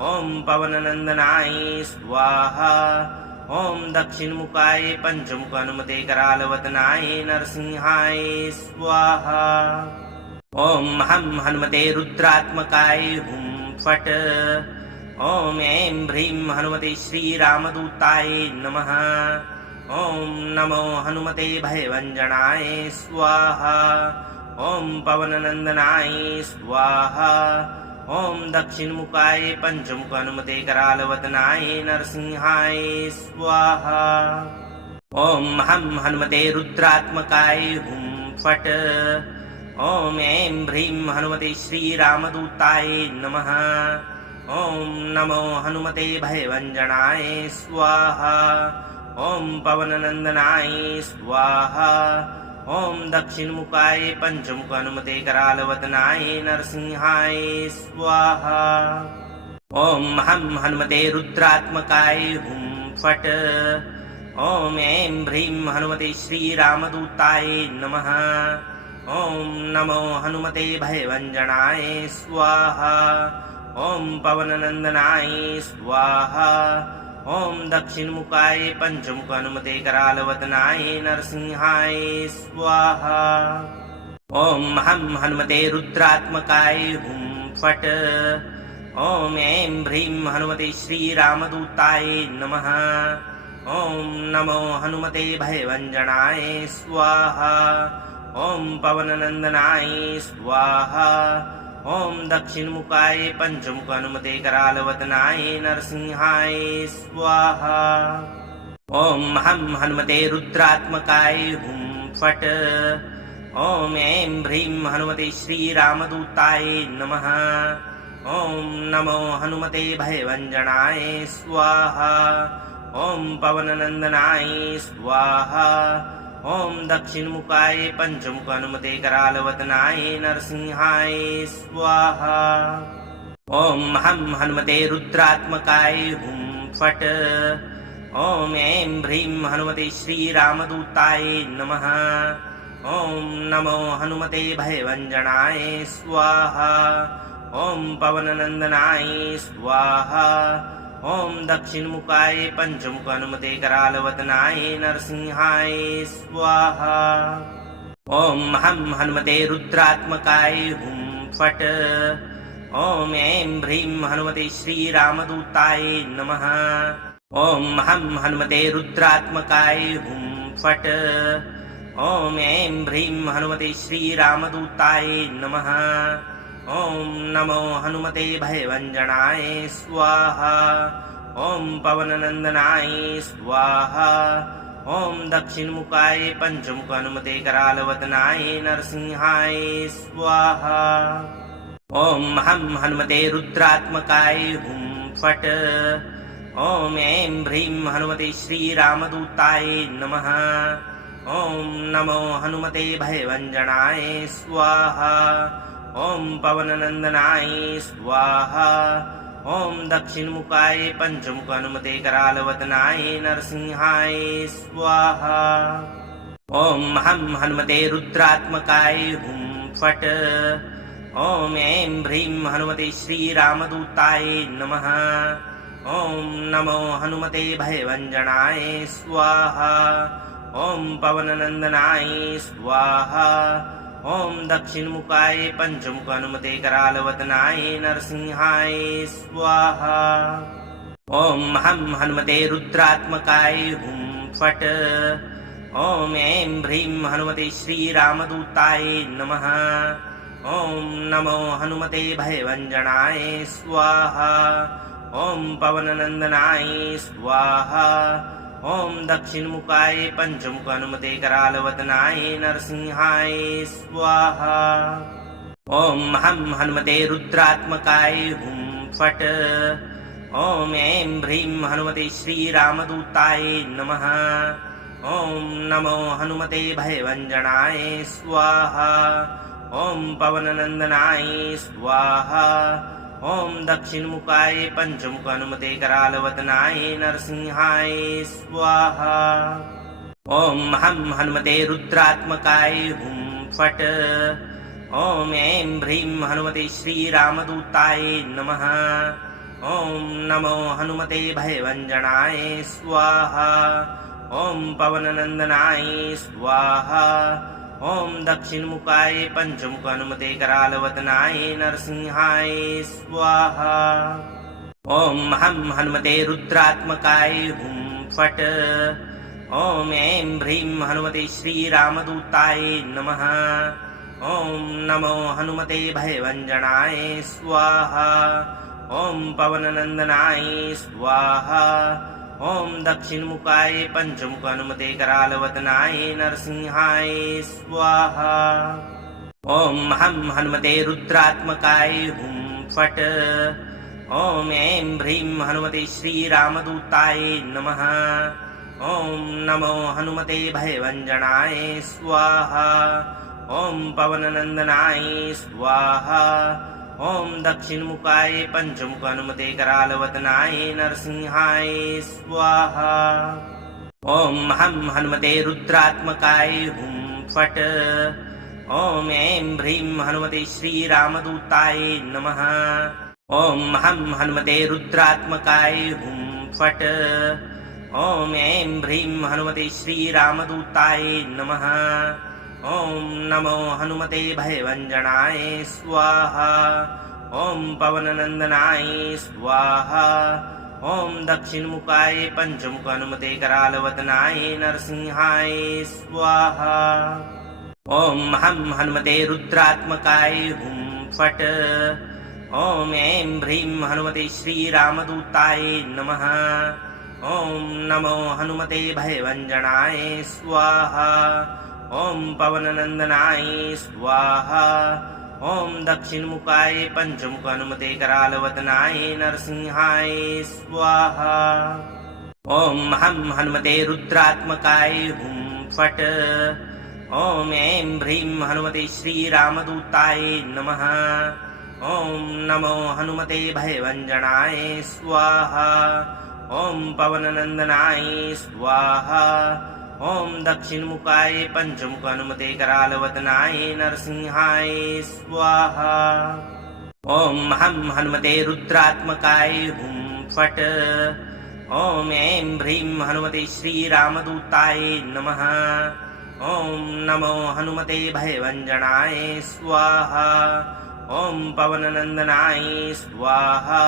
ओम पवननन्दनाय स्वाहा। ओम दक्षिणमुखाय पंचमुख हनुमते करालवदनाय नरसिंहाय स्वाहा। ओम हम हनुमते रुद्रात्मकाय हुं फट्। ओम ऐं ह्रीं हनुमते श्रीरामदूताय नमः। ओम नमो हनुमते भयभञ्जनाय स्वाहा। ओम पवननन्दनाय स्वाहा। ओम दक्षिणमुखाय पंचमुख हनुमते करालवदनाय नरसिंहाय स्वाहा। ओम हम हनुमते रुद्रात्मकाय हुं फट्। ओम ऐं ह्रीं हनुमते श्रीरामदूताय नमः। ओम नमो हनुमते भयभञ्जनाय स्वाहा। ओम पवननन्दनाय स्वाहा। ओम दक्षिणमुखाय पंचमुख हनुमते करालवदनाय नरसिंहाय स्वाहा। ओम हम हनुमते रुद्रात्मकाय हुं फट्। ओम ऐं ह्रीं हनुमते श्रीरामदूताय नमः। ओम नमो हनुमते भयभंजनाय स्वाहा। ओम पवननंदनाय स्वाहा। ओम दक्षिणमुखाय पंचमुख हनुमते करालवदनाय नरसिंहाय स्वाहा। ओम हम हनुमते रुद्रात्मकाय हुं फट्। ओम ऐं ह्रीं हनुमते श्रीरामदूताय नमः। ओम नमो हनुमते भयभंजनाय स्वाहा। ओम पवननंदनाय स्वाहा। ओम दक्षिणमुखाय पंचमुख हनुमते करालवदनाय नरसिंहाय स्वाहा। ओम हम हनुमते रुद्रात्मकाय हुं फट्। ओम ऐं ह्रीं हनुमते श्रीरामदूताय नमः। ओम नमो हनुमते भयभंजनाय स्वाहा। ओम पवननंदनाय स्वाहा। ओम दक्षिणमुखाय पंचमुख हनुमते करालवदनाय नरसिंहाय स्वाहा। ओम हम हनुमते रुद्रात्मकाय हुं फट्। ओम ऐं ह्रीं हनुमते श्रीरामदूताय नमः। ओम नमो हनुमते भयभंजनाय स्वाहा। ओम पवननंदनाय स्वाहा। ओम दक्षिणमुखाय पंचमुख हनुमते करालवदनाय नरसिंहाय स्वाहा। ओम हम हनुमते रुद्रात्मकाय हुं फट्। ओम ऐं ह्रीं हनुमते श्रीरामदूताय नमः। ओम हम हनुमते रुद्रात्मकाय हुं फट्। ओम ऐं ह्रीं हनुमते श्रीरामदूताय नमः। ओम नमो हनुमते भयभंजनाय स्वाहा। ओम पवननंदनाय स्वाहा। ओम दक्षिणमुखाय पंचमुख हनुमते करालवदनाय नरसिंहाय स्वाहा। ओम हम हनुमते रुद्रात्मकाय हुं फट्। ओम ऐं ह्रीं हनुमते श्रीरामदूताय नमः। ओम नमो हनुमते भयभंजनाय स्वाहा। ओम पवननंदनाय स्वाहा। ओम दक्षिणमुखाय पंचमुख हनुमते करालवदनाय नरसिंहाय स्वाहा। ओम हम हनुमते रुद्रात्मकाय हुं फट्। ओम ऐं ह्रीं हनुमते श्रीरामदूताय नमः। ओम नमो हनुमते भयभंजनाय स्वाहा। ओम पवननंदनाय स्वाहा। ओम दक्षिणमुखाय पंचमुख हनुमते करालवदनाय नरसिंहाय स्वाहा। ओम हम हनुमते रुद्रात्मकाय हुं फट्। ओम ऐं ह्रीं हनुमते श्रीरामदूताय नमः। ओम नमो हनुमते भयभंजनाय स्वाहा। ओम पवननंदनाय स्वाहा। ओम दक्षिणमुखाय पंचमुख हनुमते करालवदनाय नरसिंहाय स्वाहा। ओम हम हनुमते रुद्रात्मकाय हुं फट्। ओम ऐं ह्रीं हनुमते श्रीरामदूताय नमः। ओम नमो हनुमते भयभंजनाय स्वाहा। ओम पवननंदनाय स्वाहा। ओम दक्षिणमुखाय पंचमुख हनुमते करालवदनाय नरसिंहाय स्वाहा। ओम हम हनुमते रुद्रात्मकाय हुं फट्। ओम ऐं ह्रीं हनुमते श्रीरामदूताय नमः। ओम नमो हनुमते भयभंजनाय स्वाहा। ओम पवननंदनाय स्वाहा। ओम दक्षिणमुखाय पंचमुख हनुमते करालवदनाय नरसिंहाय स्वाहा। ओम हम हनुमते रुद्रात्मकाय हुं फट्। ओम ऐं ह्रीं हनुमते श्रीरामदूताय नमः। ओम नमो हनुमते भयभंजनाय स्वाहा। ओम पवननंदनाय स्वाहा। ओम दक्षिणमुखाय पंचमुख हनुमते करालवदनाय नरसिंहाय स्वाहा। ओम हम हनुमते रुद्रात्मकाय हुं फट्। ओम ऐं ह्रीं हनुमते श्रीरामदूताय नमः। ओम नमो हनुमते भयभंजनाय स्वाहा। ओम पवननंदनाय स्वाहा। ओम दक्षिणमुखाय पंचमुख हनुमते करालवदनाय नरसिंहाय स्वाहा। ओम हम हनुमते रुद्रात्मकाय हुं फट्। ॐ ऐं ह्रीं हनुमते श्रीरामदूताय नमः। ॐ हं हनुमते रुद्रात्मकाय हुं फट्। ॐ ऐं ह्रीं हनुमते श्रीरामदूताय नमः। ॐ नमो हनुमते भयभञ्जनाय स्वाहा। ॐ पवननन्दनाय स्वाहा। ॐ दक्षिणमुखाय पञ्चमुख हनुमते करालवदनाय नरसिंहाय स्वाहा। ॐ हं हनुमते रुद्रात्मकाय हुं फट्। ॐ ऐं ह्रीं हनुमते श्रीरामदूताय नमः। ॐ नमो हनुमते भयभञ्जनाय स्वाहा। ॐ पवननन्दनाय स्वाहा। ॐ दक्षिणमुखाय पञ्चमुख हनुमते करालवदनाय नरसिंहाय स्वाहा। ॐ हं हनुमते रुद्रात्मकाय हुं फट्। ॐ ऐं ह्रीं हनुमते श्रीरामदूताय नमः। ॐ नमो हनुमते भयभञ्जनाय स्वाहा। ॐ पवननन्दनाय स्वाहा। ॐ दक्षिणमुखाय पञ्चमुख हनुमते करालवदनाय नरसिंहाय स्वाहा। ॐ हं हनुमते रुद्रात्मकाय हुं फट्। ॐ ऐं ह्रीं हनुमते श्रीरामदूताय नमः। ॐ नमो हनुमते भयभञ्जनाय स्वाहा। ॐ पवननन्दनाय स्वाहा।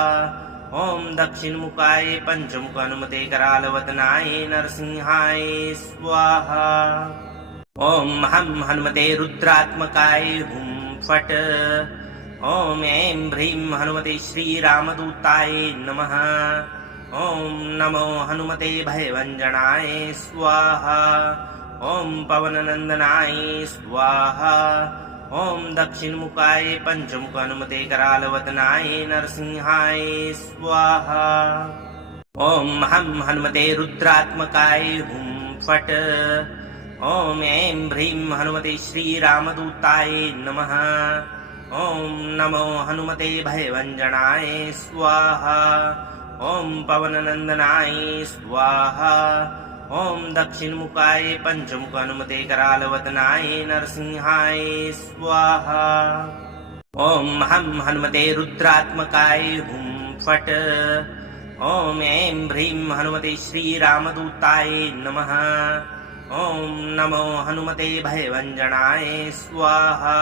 ॐ दक्षिणमुखाय पञ्चमुख हनुमते करालवदनाय नरसिंहाय स्वाहा। ॐ हं हनुमते रुद्रात्मकाय हुं फट्। ॐ ऐं ह्रीं हनुमते श्रीरामदूताय नमः। ॐ नमो हनुमते भयभञ्जनाय स्वाहा। ॐ पवननन्दनाय स्वाहा। ॐ दक्षिणमुखाय पञ्चमुख हनुमते करालवदनाय नरसिंहाय स्वाहा। ॐ हं हनुमते रुद्रात्मकाय हुं फट्। ॐ ऐं ह्रीं हनुमते श्रीरामदूताय नमः। ॐ नमो हनुमते भयभञ्जनाय स्वाहा। ॐ पवननन्दनाय स्वाहा। ॐ दक्षिणमुखाय पञ्चमुख हनुमते करालवदनाय नरसिंहाय स्वाहा। ॐ हं हनुमते रुद्रात्मकाय हुं फट्। ॐ ऐं ह्रीं हनुमते श्रीरामदूताय नमः। ॐ नमो हनुमते भयभञ्जनाय स्वाहा।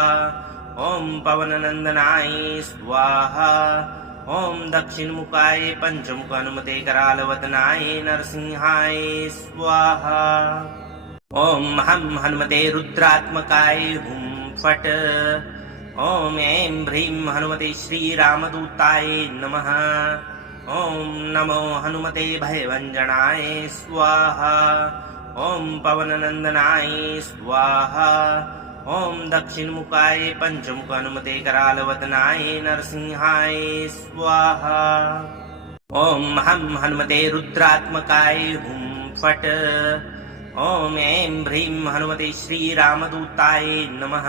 ॐ पवननन्दनाय स्वाहा। ॐ दक्षिणमुखाय पञ्चमुख हनुमते करालवदनाय नरसिंहाय स्वाहा। ॐ हं हनुमते रुद्रात्मकाय हुं फट्। ॐ ऐं ह्रीं हनुमते श्रीरामदूताय नमः। ॐ नमो हनुमते भयभञ्जनाय स्वाहा। ॐ पवननन्दनाय स्वाहा। ॐ दक्षिणमुखाय पञ्चमुख हनुमते करालवदनाय नरसिंहाय स्वाहा। ॐ हं हनुमते रुद्रात्मकाय हुं फट्। ॐ ऐं ह्रीं हनुमते श्रीरामदूताय नमः।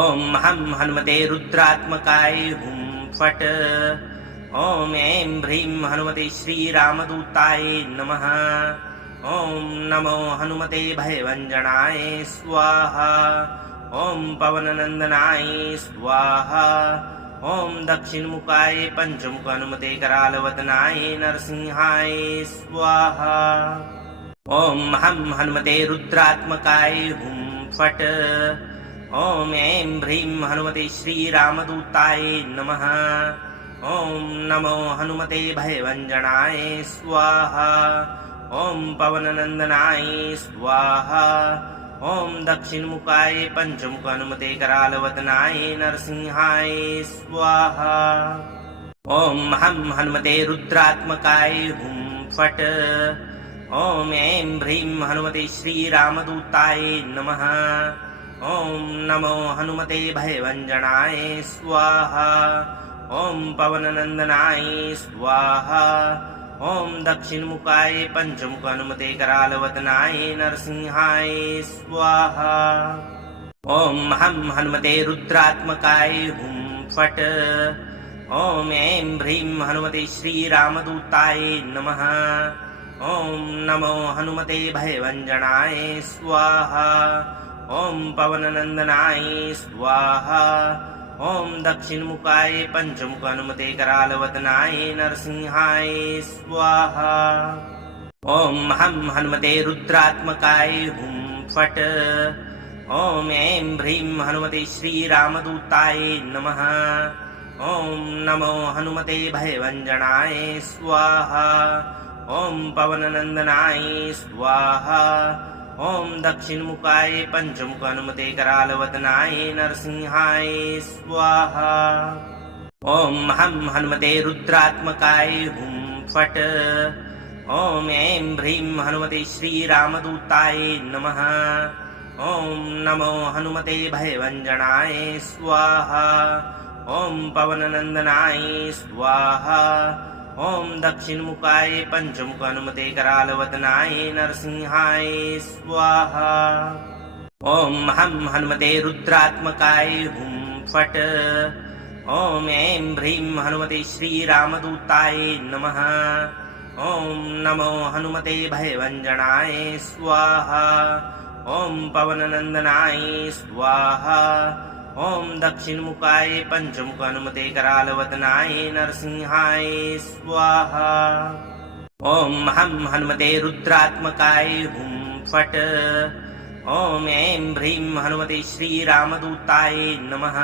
ॐ हं हनुमते रुद्रात्मकाय हुं फट्। ॐ ऐं ह्रीं हनुमते श्रीरामदूताय नमः। ॐ नमो हनुमते भयभञ्जनाय स्वाहा। ॐ पवननन्दनाय स्वाहा। ॐ दक्षिणमुखाय पञ्चमुख हनुमते करालवदनाय नरसिंहाय स्वाहा। ॐ हं हनुमते रुद्रात्मकाय हुं फट्। ॐ ऐं ह्रीं हनुमते श्रीरामदूताय नमः। ॐ नमो हनुमते भयभञ्जनाय स्वाहा। ॐ पवननन्दनाय स्वाहा। ॐ दक्षिणमुखाय पञ्चमुख हनुमते करालवदनाय नरसिंहाय स्वाहा। ॐ हं हनुमते रुद्रात्मकाय हुं फट्। ॐ ऐं ह्रीं हनुमते श्रीरामदूताय नमः। ॐ नमो हनुमते भयभञ्जनाय स्वाहा। ॐ पवननन्दनाय स्वाहा। ॐ दक्षिणमुखाय पञ्चमुख हनुमते करालवदनाय नरसिंहाय स्वाहा। ॐ हं हनुमते रुद्रात्मकाय हुं फट्। ॐ ऐं ह्रीं हनुमते श्रीरामदूताय नमः। ॐ नमो हनुमते भयभञ्जनाय स्वाहा। ओम पवननंदनाय स्वाहा। ओम दक्षिणमुखाय पंचमुख हनुमते करालवदनाय नरसिंहाय स्वाहा। ओम हम हनुमते रुद्रात्मकाय हुं फट्। ओम ऐं ह्रीं हनुमते श्रीरामदूताय नमः। ओम नमो हनुमते भयभञ्जनाय स्वाहा। ओम पवननंदनाय स्वाहा। ओम दक्षिणमुखाय पंचमुख हनुमते करालवदनाय नरसिंहाय स्वाहा। ओम हम हनुमते रुद्रात्मकाय हुं फट्। ओम ऐं ह्रीं हनुमते श्रीरामदूताय नमः। ओम नमो हनुमते भयभञ्जनाय स्वाहा। ओम पवननंदनाय स्वाहा। ओम दक्षिणमुखाय पंचमुख हनुमते करालवदनाय नरसिंहाय स्वाहा। ओम हम हनुमते रुद्रात्मकाय हुं फट्। ओम ऐं ह्रीं हनुमते श्रीरामदूताय नमः। ओम नमो हनुमते भयभञ्जनाय स्वाहा। ओम पवननंदनाय स्वाहा। ओम दक्षिणमुखाय पंचमुख हनुमते करालवदनाय नरसिंहाय स्वाहा। ओम हम हनुमते रुद्रात्मकाय हुं फट्। ओम ऐं ह्रीं हनुमते श्रीरामदूताय नमः।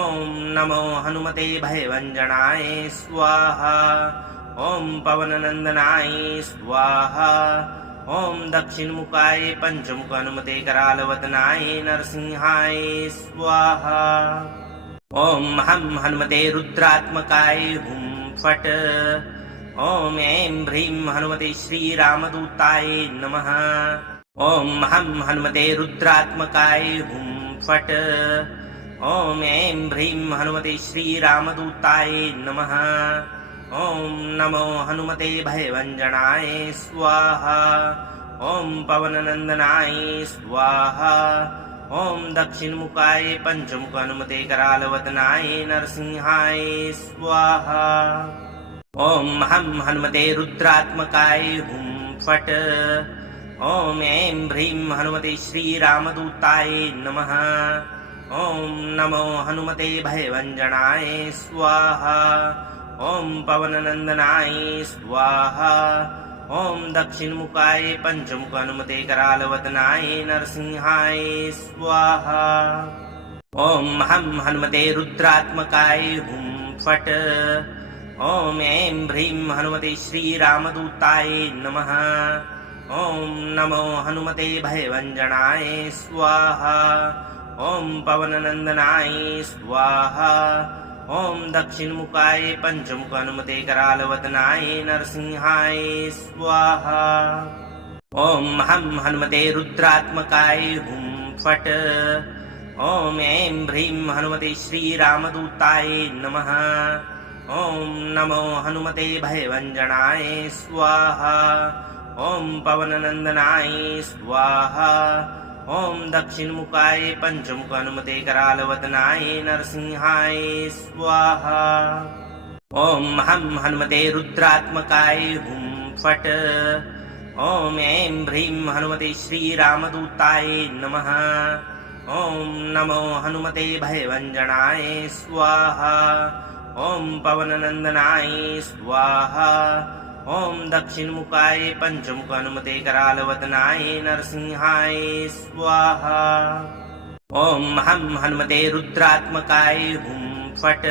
ओम नमो हनुमते भयभञ्जनाय स्वाहा। ओम पवननंदनाय स्वाहा। ओम दक्षिणमुखाय पंचमुख हनुमते करालवदनाय नरसिंहाय स्वाहा। ओम हम हनुमते रुद्रात्मकाय हुं फट्। ओम ऐं ह्रीं हनुमते श्रीरामदूताय नमः। ओम हम हनुमते रुद्रात्मकाय हुं फट्। ओम ऐं ह्रीं हनुमते श्रीरामदूताय नमः। ओम नमो हनुमते भयभञ्जनाय स्वाहा। ओम पवननंदनाय स्वाहा। ओम दक्षिणमुखाय पंचमुख हनुमते करालवदनाय नरसिंहाय स्वाहा। ओम हम हनुमते रुद्रात्मकाय हुं फट्। ओम ऐं ह्रीं हनुमते श्रीरामदूताय नमः। ओम नमो हनुमते भयभञ्जनाय स्वाहा। ओम पवननंदनाय स्वाहा। ओम दक्षिणमुखाय पंचमुख हनुमते करालवदनाय नरसिंहाय स्वाहा। ओम हम हनुमते रुद्रात्मकाय हुं फट्। ओम ऐं ह्रीं हनुमते श्रीरामदूताय नमः। ओम नमो हनुमते भयभञ्जनाय स्वाहा। ओम पवननंदनाय स्वाहा। ओम दक्षिणमुखाय पंचमुख हनुमते करालवदनाय नरसिंहाय स्वाहा। ओम हम हनुमते रुद्रात्मकाय हुं फट्। ओम ऐं ह्रीं हनुमते श्रीरामदूताय नमः। ओम नमो हनुमते भयभञ्जनाय स्वाहा। ओम पवननंदनाय स्वाहा। ओम दक्षिणमुखाय पंचमुख हनुमते करालवदनाय नरसिंहाय स्वाहा। ओम हम हनुमते रुद्रात्मकाय हुं फट्। ओम ऐं ह्रीं हनुमते श्रीरामदूताय नमः। ओम नमो हनुमते भयभञ्जनाय स्वाहा। ओम पवननंदनाय स्वाहा। ओम दक्षिणमुखाय पंचमुख हनुमते करालवदनाय नरसिंहाय स्वाहा। ओम हम हनुमते रुद्रात्मकाय हुं फट्।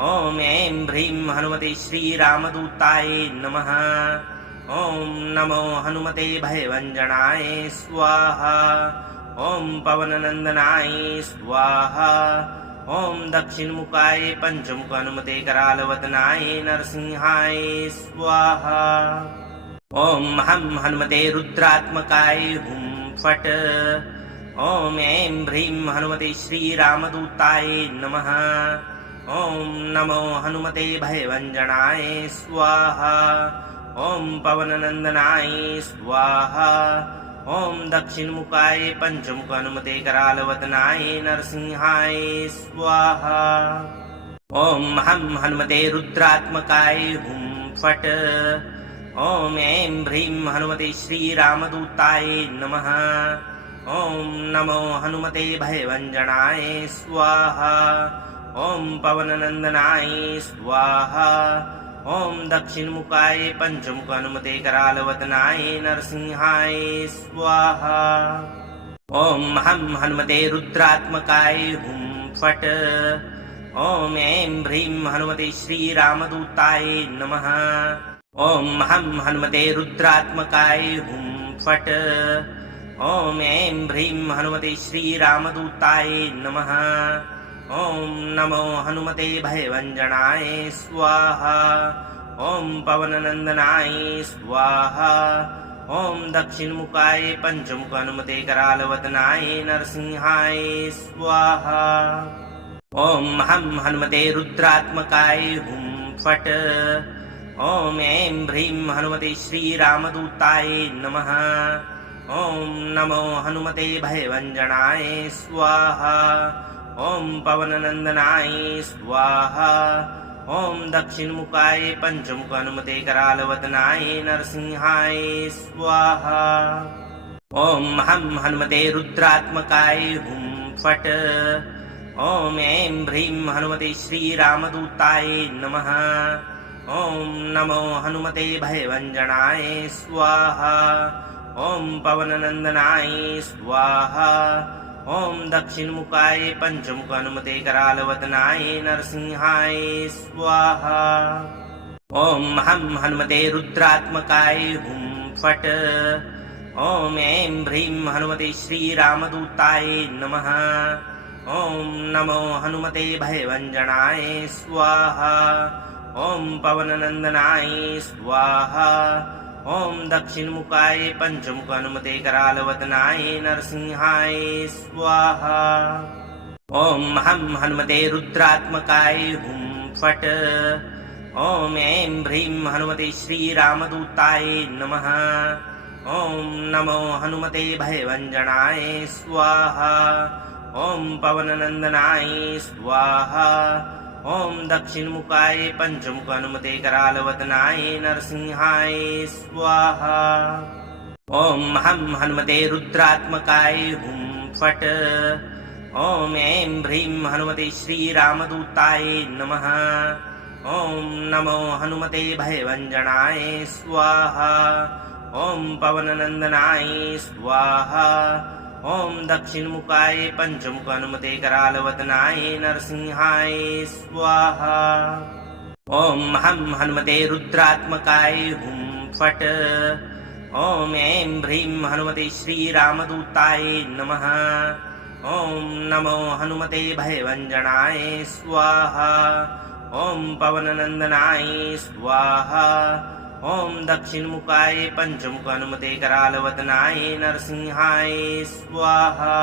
ओम ऐं ह्रीं हनुमते श्रीरामदूताय नमः। ओम नमो हनुमते भयभञ्जनाय स्वाहा। ओम पवननंदनाय स्वाहा। ओम दक्षिणमुखाय पंचमुख हनुमते करालवदनाय नरसिंहाय स्वाहा। ओम हम हनुमते रुद्रात्मकाय हुं फट्। ओम ऐं ह्रीं हनुमते श्रीरामदूताय नमः। ओम नमो हनुमते भयभञ्जनाय स्वाहा। ओम पवननंदनाय स्वाहा। ओम दक्षिणमुखाय पंचमुख हनुमते करालवदनाय नरसिंहाय स्वाहा। ओम हम हनुमते रुद्रात्मकाय हुं फट्। ओम ऐं ह्रीं हनुमते श्रीरामदूताय नमः। ओम नमो हनुमते भयभंजनाय स्वाहा। ओम पवननंदनाय स्वाहा। ओम दक्षिणमुखाय पंचमुख हनुमते करालवदनाय नरसिंहाय स्वाहा। ओम हम हनुमते रुद्रात्मकाय हुं फट्। ओम ऐं ह्रीं हनुमते श्रीरामदूताय नमः। ओम हम हनुमते रुद्रात्मकाय हुं फट्। ओम ऐं ह्रीं हनुमते श्रीरामदूताय नमः। ओम नमो हनुमते भयभंजनाय स्वाहा। ओम पवननंदनाय स्वाहा। ओम दक्षिणमुखाय पंचमुख हनुमते करालवदनाय नरसिंहाय स्वाहा। ओम हम हनुमते रुद्रात्मकाय हुं फट्। ओम ऐं ह्रीं हनुमते श्रीरामदूताय नमः। ओम नमो हनुमते भयभंजनाय स्वाहा। ओम पवननंदनाय स्वाहा। ओम दक्षिणमुखाय पंचमुख हनुमते करालवदनाय नरसिंहाय स्वाहा। ओम हम हनुमते रुद्रात्मकाय हुं फट्। ओम ऐं ह्रीं हनुमते श्रीरामदूताय नमः। ओम नमो हनुमते भयभंजनाय स्वाहा। ओम पवननंदनाय स्वाहा। ओम दक्षिणमुखाय पंचमुख हनुमते करालवदनाय नरसिंहाय स्वाहा। ओम हम हनुमते रुद्रात्मकाय हुं फट्। ओम ऐं ह्रीं हनुमते श्रीरामदूताय नमः। ओम नमो हनुमते भयभंजनाय स्वाहा। ओम पवननंदनाय स्वाहा। ओम दक्षिणमुखाय पंचमुख हनुमते करालवदनाय नरसिंहाय स्वाहा। ओम हम हनुमते रुद्रात्मकाय हुं फट्। ओम ऐं ह्रीं हनुमते श्रीरामदूताय नमः। ओम नमो हनुमते भयभंजनाय स्वाहा। ओम पवननंदनाय स्वाहा। ओम दक्षिणमुखाय पंचमुख हनुमते करालवदनाय नरसिंहाय स्वाहा। ओम हम हनुमते रुद्रात्मकाय हुं फट्। ओम ऐं ह्रीं हनुमते श्रीरामदूताय नमः। ओम नमो हनुमते भयभंजनाय स्वाहा। ओम पवननंदनाय स्वाहा। ओम दक्षिणमुखाय पंचमुख हनुमते करालवदनाय नरसिंहाय स्वाहा। ओम हम हनुमते रुद्रात्मकाय हुं फट्। ओम ऐं ह्रीं हनुमते श्रीरामदूताय नमः। ओम नमो हनुमते भयभंजनाय स्वाहा। ओम पवननंदनाय स्वाहा। ओम दक्षिणमुखाय पंचमुख हनुमते करालवदनाय नरसिंहाय स्वाहा।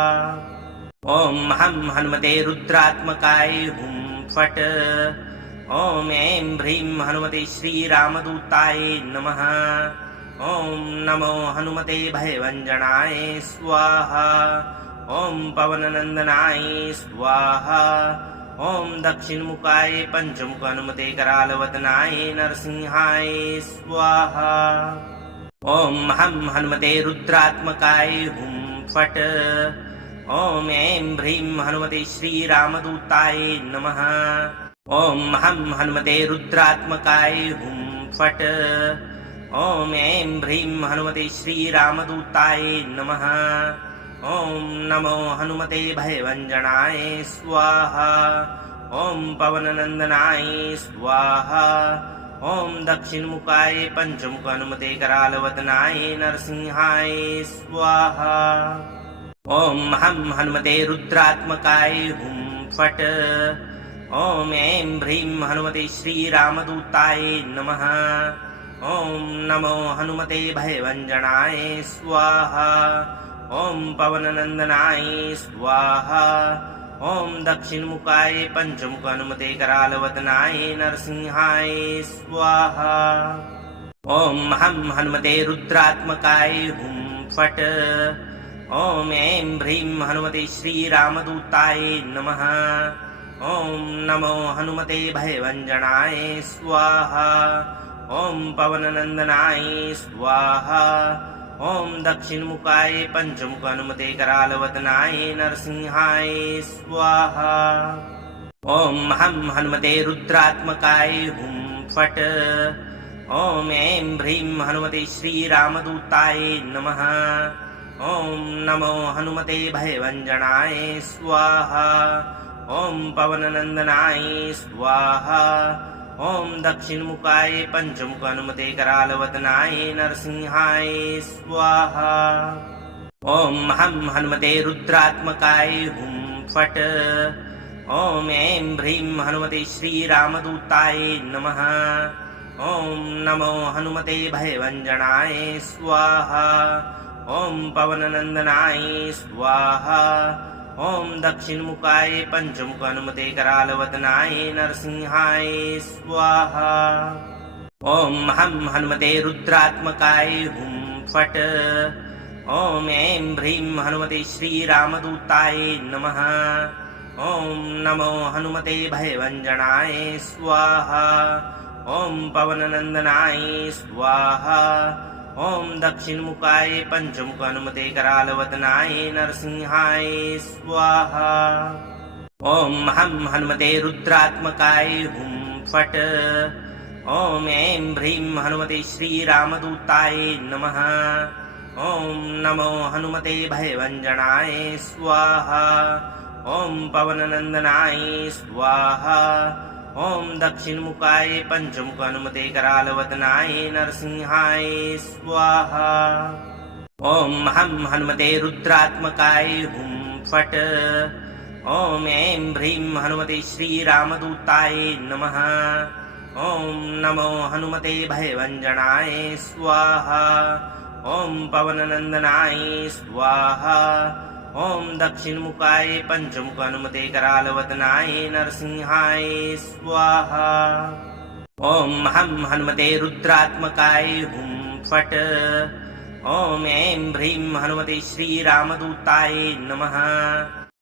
ओम हम हनुमते रुद्रात्मकाय हुं फट्। ओम ऐं ह्रीं हनुमते श्रीरामदूताय नमः। ओम नमो हनुमते भयभंजनाय स्वाहा। ओम पवननंदनाय स्वाहा। ओम दक्षिणमुखाय पंचमुख हनुमते करालवदनाय नरसिंहाय स्वाहा। ओम हम हनुमते रुद्रात्मकाय हुं फट्। ओम ऐं ह्रीं हनुमते श्रीरामदूताय नमः। ओम हम हनुमते रुद्रात्मकाय हुं फट्। ओम ऐं ह्रीं हनुमते श्रीरामदूताय नमः। ओम नमो हनुमते भयभंजनाय स्वाहा। ओम पवननंदनाय स्वाहा। ओम दक्षिणमुखाय पंचमुख हनुमते करालवदनाय नरसिंहाय स्वाहा। ओम हम हनुमते रुद्रात्मकाय हुं फट्। ओम ऐं ह्रीं हनुमते श्रीरामदूताय नमः। ओम नमो हनुमते भयभंजनाय स्वाहा। ओम पवननंदनाय स्वाहा। ओम दक्षिणमुखाय पंचमुख हनुमते करालवदनाय नरसिंहाय स्वाहा। ओम हम हनुमते रुद्रात्मकाय हुं फट्। ओम ऐं ह्रीं हनुमते श्रीरामदूताय नमः। ओम नमो हनुमते भयभंजनाय स्वाहा। ओम पवननंदनाय स्वाहा। ओम दक्षिणमुखाय पंचमुख हनुमते करालवदनाय नरसिंहाय स्वाहा। ओम हम हनुमते रुद्रात्मकाय हुं फट्। ओम ऐं ह्रीं हनुमते श्रीरामदूताय नमः। ओम नमो हनुमते भयभञ्जनाय स्वाहा। ओम पवननन्दनाय स्वाहा। ओम दक्षिणमुखाय पंचमुख हनुमते करालवदनाय नरसिंहाय स्वाहा। ओम हम हनुमते रुद्रात्मकाय हुं फट्। ओम ऐं ह्रीं हनुमते श्रीरामदूताय नमः। ओम नमो हनुमते भयभञ्जनाय स्वाहा। ओम पवननन्दनाय स्वाहा। ओम दक्षिणमुखाय पंचमुख हनुमते करालवदनाय नरसिंहाय स्वाहा। ओम हम हनुमते रुद्रात्मकाय हुं फट्। ओम ऐं ह्रीं हनुमते श्रीरामदूताय नमः। ओम नमो हनुमते भयभञ्जनाय स्वाहा। ओम पवननन्दनाय स्वाहा। ओम दक्षिणमुखाय पंचमुख हनुमते करालवदनाय नरसिंहाय स्वाहा। ओम हम हनुमते रुद्रात्मकाय हुं फट्। ओम ऐं ह्रीं हनुमते श्रीरामदूताय नमः। ओम नमो हनुमते भयभञ्जनाय स्वाहा। ओम पवननन्दनाय स्वाहा। ओम दक्षिणमुखाय पंचमुख हनुमते करालवदनाय नरसिंहाय स्वाहा। ओम हम हनुमते रुद्रात्मकाय हुं फट्। ओम ऐं ह्रीं हनुमते श्रीरामदूताय नमः। ओम नमो हनुमते भयभञ्जनाय स्वाहा। ओम पवननन्दनाय स्वाहा। ओम दक्षिणमुखाय पंचमुख हनुमते करालवदनाय नरसिंहाय स्वाहा। ओम हम हनुमते रुद्रात्मकाय हुं फट्। ओम ऐं ह्रीं हनुमते श्रीरामदूताय नमः।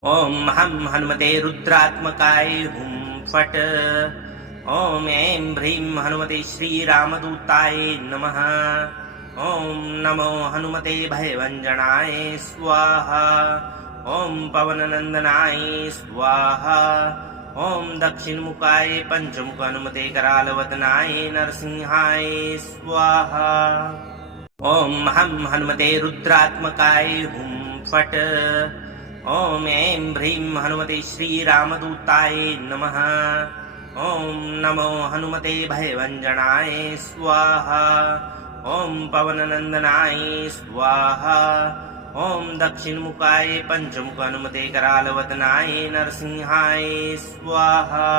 ओम हम हनुमते रुद्रात्मकाय हुं फट्। ओम ऐं ह्रीं हनुमते श्रीरामदूताय नमः। ओम नमो हनुमते भयभञ्जनाय स्वाहा। ओम पवननन्दनाय स्वाहा। ओम दक्षिणमुखाय पंचमुख हनुमते करालवदनाय नरसिंहाय स्वाहा। ओम हम हनुमते रुद्रात्मकाय हुं फट्। ओम ऐं ह्रीं हनुमते श्रीरामदूताय नमः। ओम नमो हनुमते भयभञ्जनाय स्वाहा। ओम पवननन्दनाय स्वाहा। ओम दक्षिणमुखाय पंचमुख हनुमते करालवदनाय नरसिंहाय स्वाहा।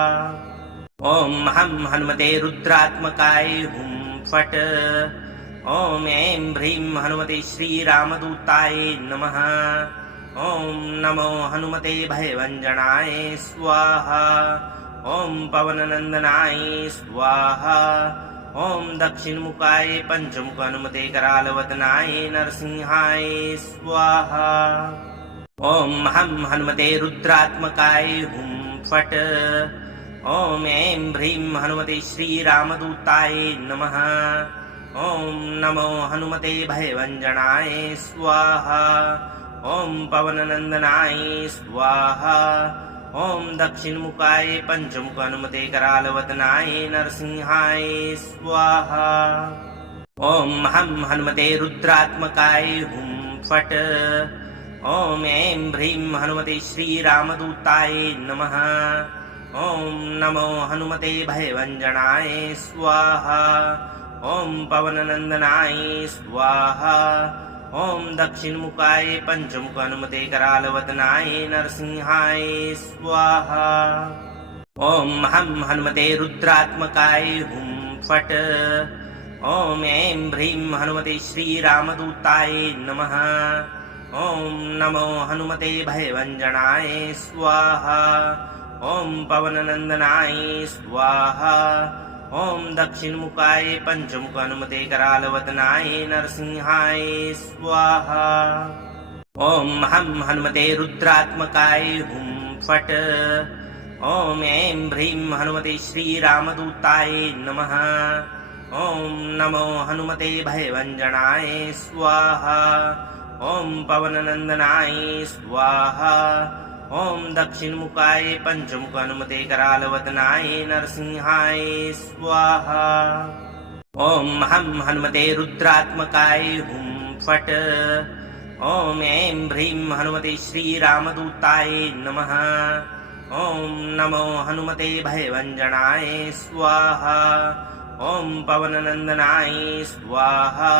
ओम हम हनुमते रुद्रात्मकाय हुं फट्। ओम ऐं ह्रीं हनुमते श्रीरामदूताय नमः। ओम नमो हनुमते भयभञ्जनाय स्वाहा। ओम पवननन्दनाय स्वाहा। ओम दक्षिणमुखाय पंचमुख हनुमते करालवदनाय नरसिंहाय स्वाहा। ओम हम हनुमते रुद्रात्मकाय हुं फट्। ओम ऐं ह्रीं हनुमते श्रीरामदूताय नमः। ओम नमो हनुमते भयभञ्जनाय स्वाहा। ओम पवननन्दनाय स्वाहा। ओम दक्षिणमुखाय पंचमुख हनुमते करालवदनाय नरसिंहाय स्वाहा। ओम हम हनुमते रुद्रात्मकाय हुं फट्। ओम ऐं ह्रीं हनुमते श्रीरामदूताय नमः। ओम नमो हनुमते भयभञ्जनाय स्वाहा। ओम पवननन्दनाय स्वाहा। ओम दक्षिणमुखाय पंचमुख हनुमते करालवदनाय नरसिंहाय स्वाहा। ओम हम हनुमते रुद्रात्मकाय हुं फट्। ओम ऐं ह्रीं हनुमते श्रीरामदूताय नमः। ओम नमो हनुमते भयभञ्जनाय स्वाहा। ओम पवननन्दनाय स्वाहा। ओम दक्षिणमुखाय पंचमुख हनुमते करालवदनाय नरसिंहाय स्वाहा। ओम हम हनुमते रुद्रात्मकाय हुं फट्। ओम ऐं ह्रीं हनुमते श्रीरामदूताय नमः। ओम नमो हनुमते भयभंजनाय स्वाहा। ओम पवननंदनाय स्वाहा। ओम दक्षिणमुखाय पंचमुख हनुमते करालवदनाय नरसिंहाय स्वाहा। ओम हम हनुमते रुद्रात्मकाय हुं फट्। ओम ऐं ह्रीं हनुमते श्रीरामदूताय नमः। ओम नमो हनुमते भयभंजनाय स्वाहा। ओम पवननंदनाय स्वाहा।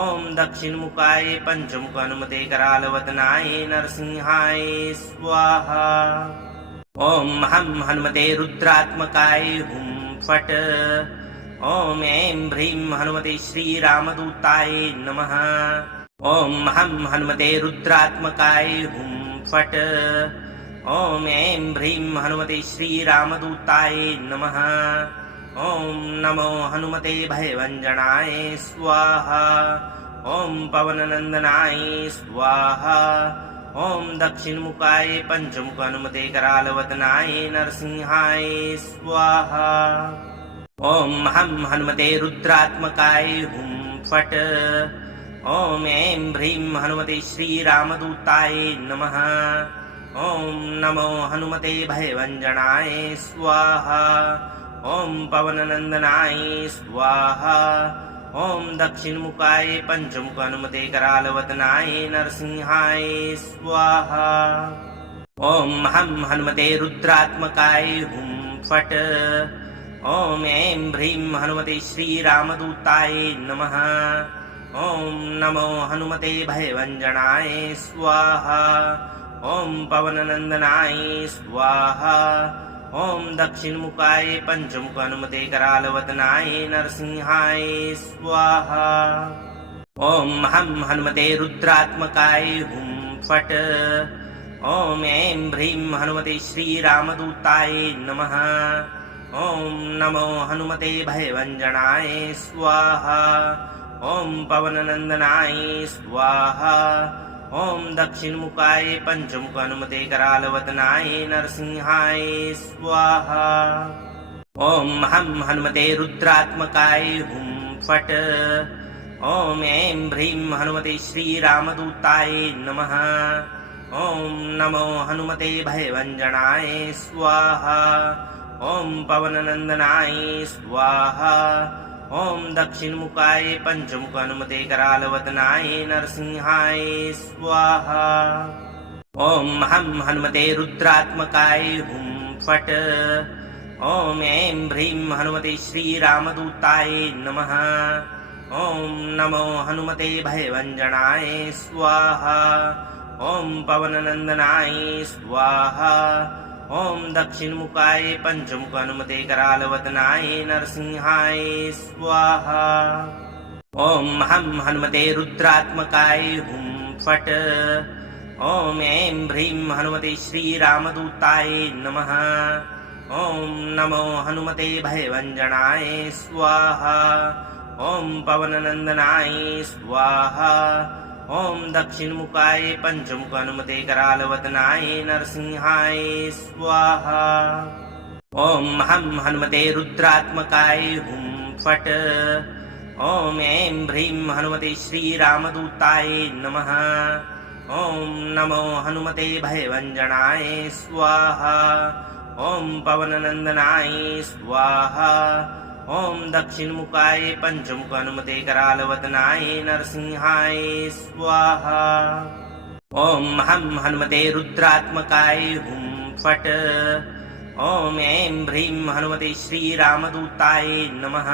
ओम दक्षिणमुखाय पंचमुख हनुमते करालवदनाय नरसिंहाय स्वाहा। ओम हम हनुमते रुद्रात्मकाय हुं फट्। ओम ऐं ह्रीं हनुमते श्रीरामदूताय नमः। ओम हम हनुमते रुद्रात्मकाय हुं फट्। ओम ऐं ह्रीं हनुमते श्रीरामदूताय नमः। ओम नमो हनुमते भयभंजनाय स्वाहा। ओम पवननंदनाय स्वाहा। ओम दक्षिणमुखाय पंचमुख हनुमते करालवदनाय नरसिंहाय स्वाहा। ओम हम हनुमते रुद्रात्मकाय हुं फट्। ओम ऐं ह्रीं हनुमते श्रीरामदूताय नमः। ओम नमो हनुमते भयभंजनाय स्वाहा। ओम पवननंदनाय स्वाहा। ओम दक्षिणमुखाय पंचमुख हनुमते करालवदनाय नरसिंहाय स्वाहा। ओम हम हनुमते रुद्रात्मकाय हुं फट्। ओम ऐं ह्रीं हनुमते श्रीरामदूताय नमः। ओम नमो हनुमते भयभंजनाय स्वाहा। ओम पवननंदनाय स्वाहा। ओम दक्षिणमुखाय पंचमुख हनुमते करालवदनाय नरसिंहाय स्वाहा। ओम हम हनुमते रुद्रात्मकाय हुं फट्। ओम ऐं ह्रीं हनुमते श्रीरामदूताय नमः। ओम नमो हनुमते भयभंजनाय स्वाहा। ओम पवननंदनाय स्वाहा। ओम दक्षिणमुखाय पंचमुख हनुमते करालवदनाय नरसिंहाय स्वाहा। ओम हम हनुमते रुद्रात्मकाय हुं फट्। ओम ऐं ह्रीं हनुमते श्रीरामदूताय नमः। ओम नमो हनुमते भयभंजनाय स्वाहा। ओम पवननंदनाय स्वाहा। ओम दक्षिणमुखाय पंचमुख हनुमते करालवदनाय नरसिंहाय स्वाहा। ओम हम हनुमते रुद्रात्मकाय हुं फट्। ओम ऐं ह्रीं हनुमते श्रीरामदूताय नमः। ओम नमो हनुमते भयभंजनाय स्वाहा। ओम पवननंदनाय स्वाहा। ओम दक्षिणमुखाय पंचमुख हनुमते करालवदनाय नरसिंहाय स्वाहा। ओम हम हनुमते रुद्रात्मकाय हुं फट्। ओम ऐं ह्रीं हनुमते श्रीरामदूताय नमः। ओम नमो हनुमते भयभंजनाय स्वाहा। ओम पवननंदनाय स्वाहा। ओम दक्षिणमुखाय पंचमुख हनुमते करालवदनाय नरसिंहाय स्वाहा। ओम हम हनुमते रुद्रात्मकाय हुं फट्। ओम ऐं ह्रीं हनुमते श्रीरामदूताय नमः। ओम नमो हनुमते भयभंजनाय स्वाहा। ओम पवननंदनाय स्वाहा। ओम दक्षिणमुखाय पंचमुख हनुमते करालवदनाय नरसिंहाय स्वाहा। ओम हम हनुमते रुद्रात्मकाय हुं फट्। ओम ऐं ह्रीं हनुमते श्रीरामदूताय नमः।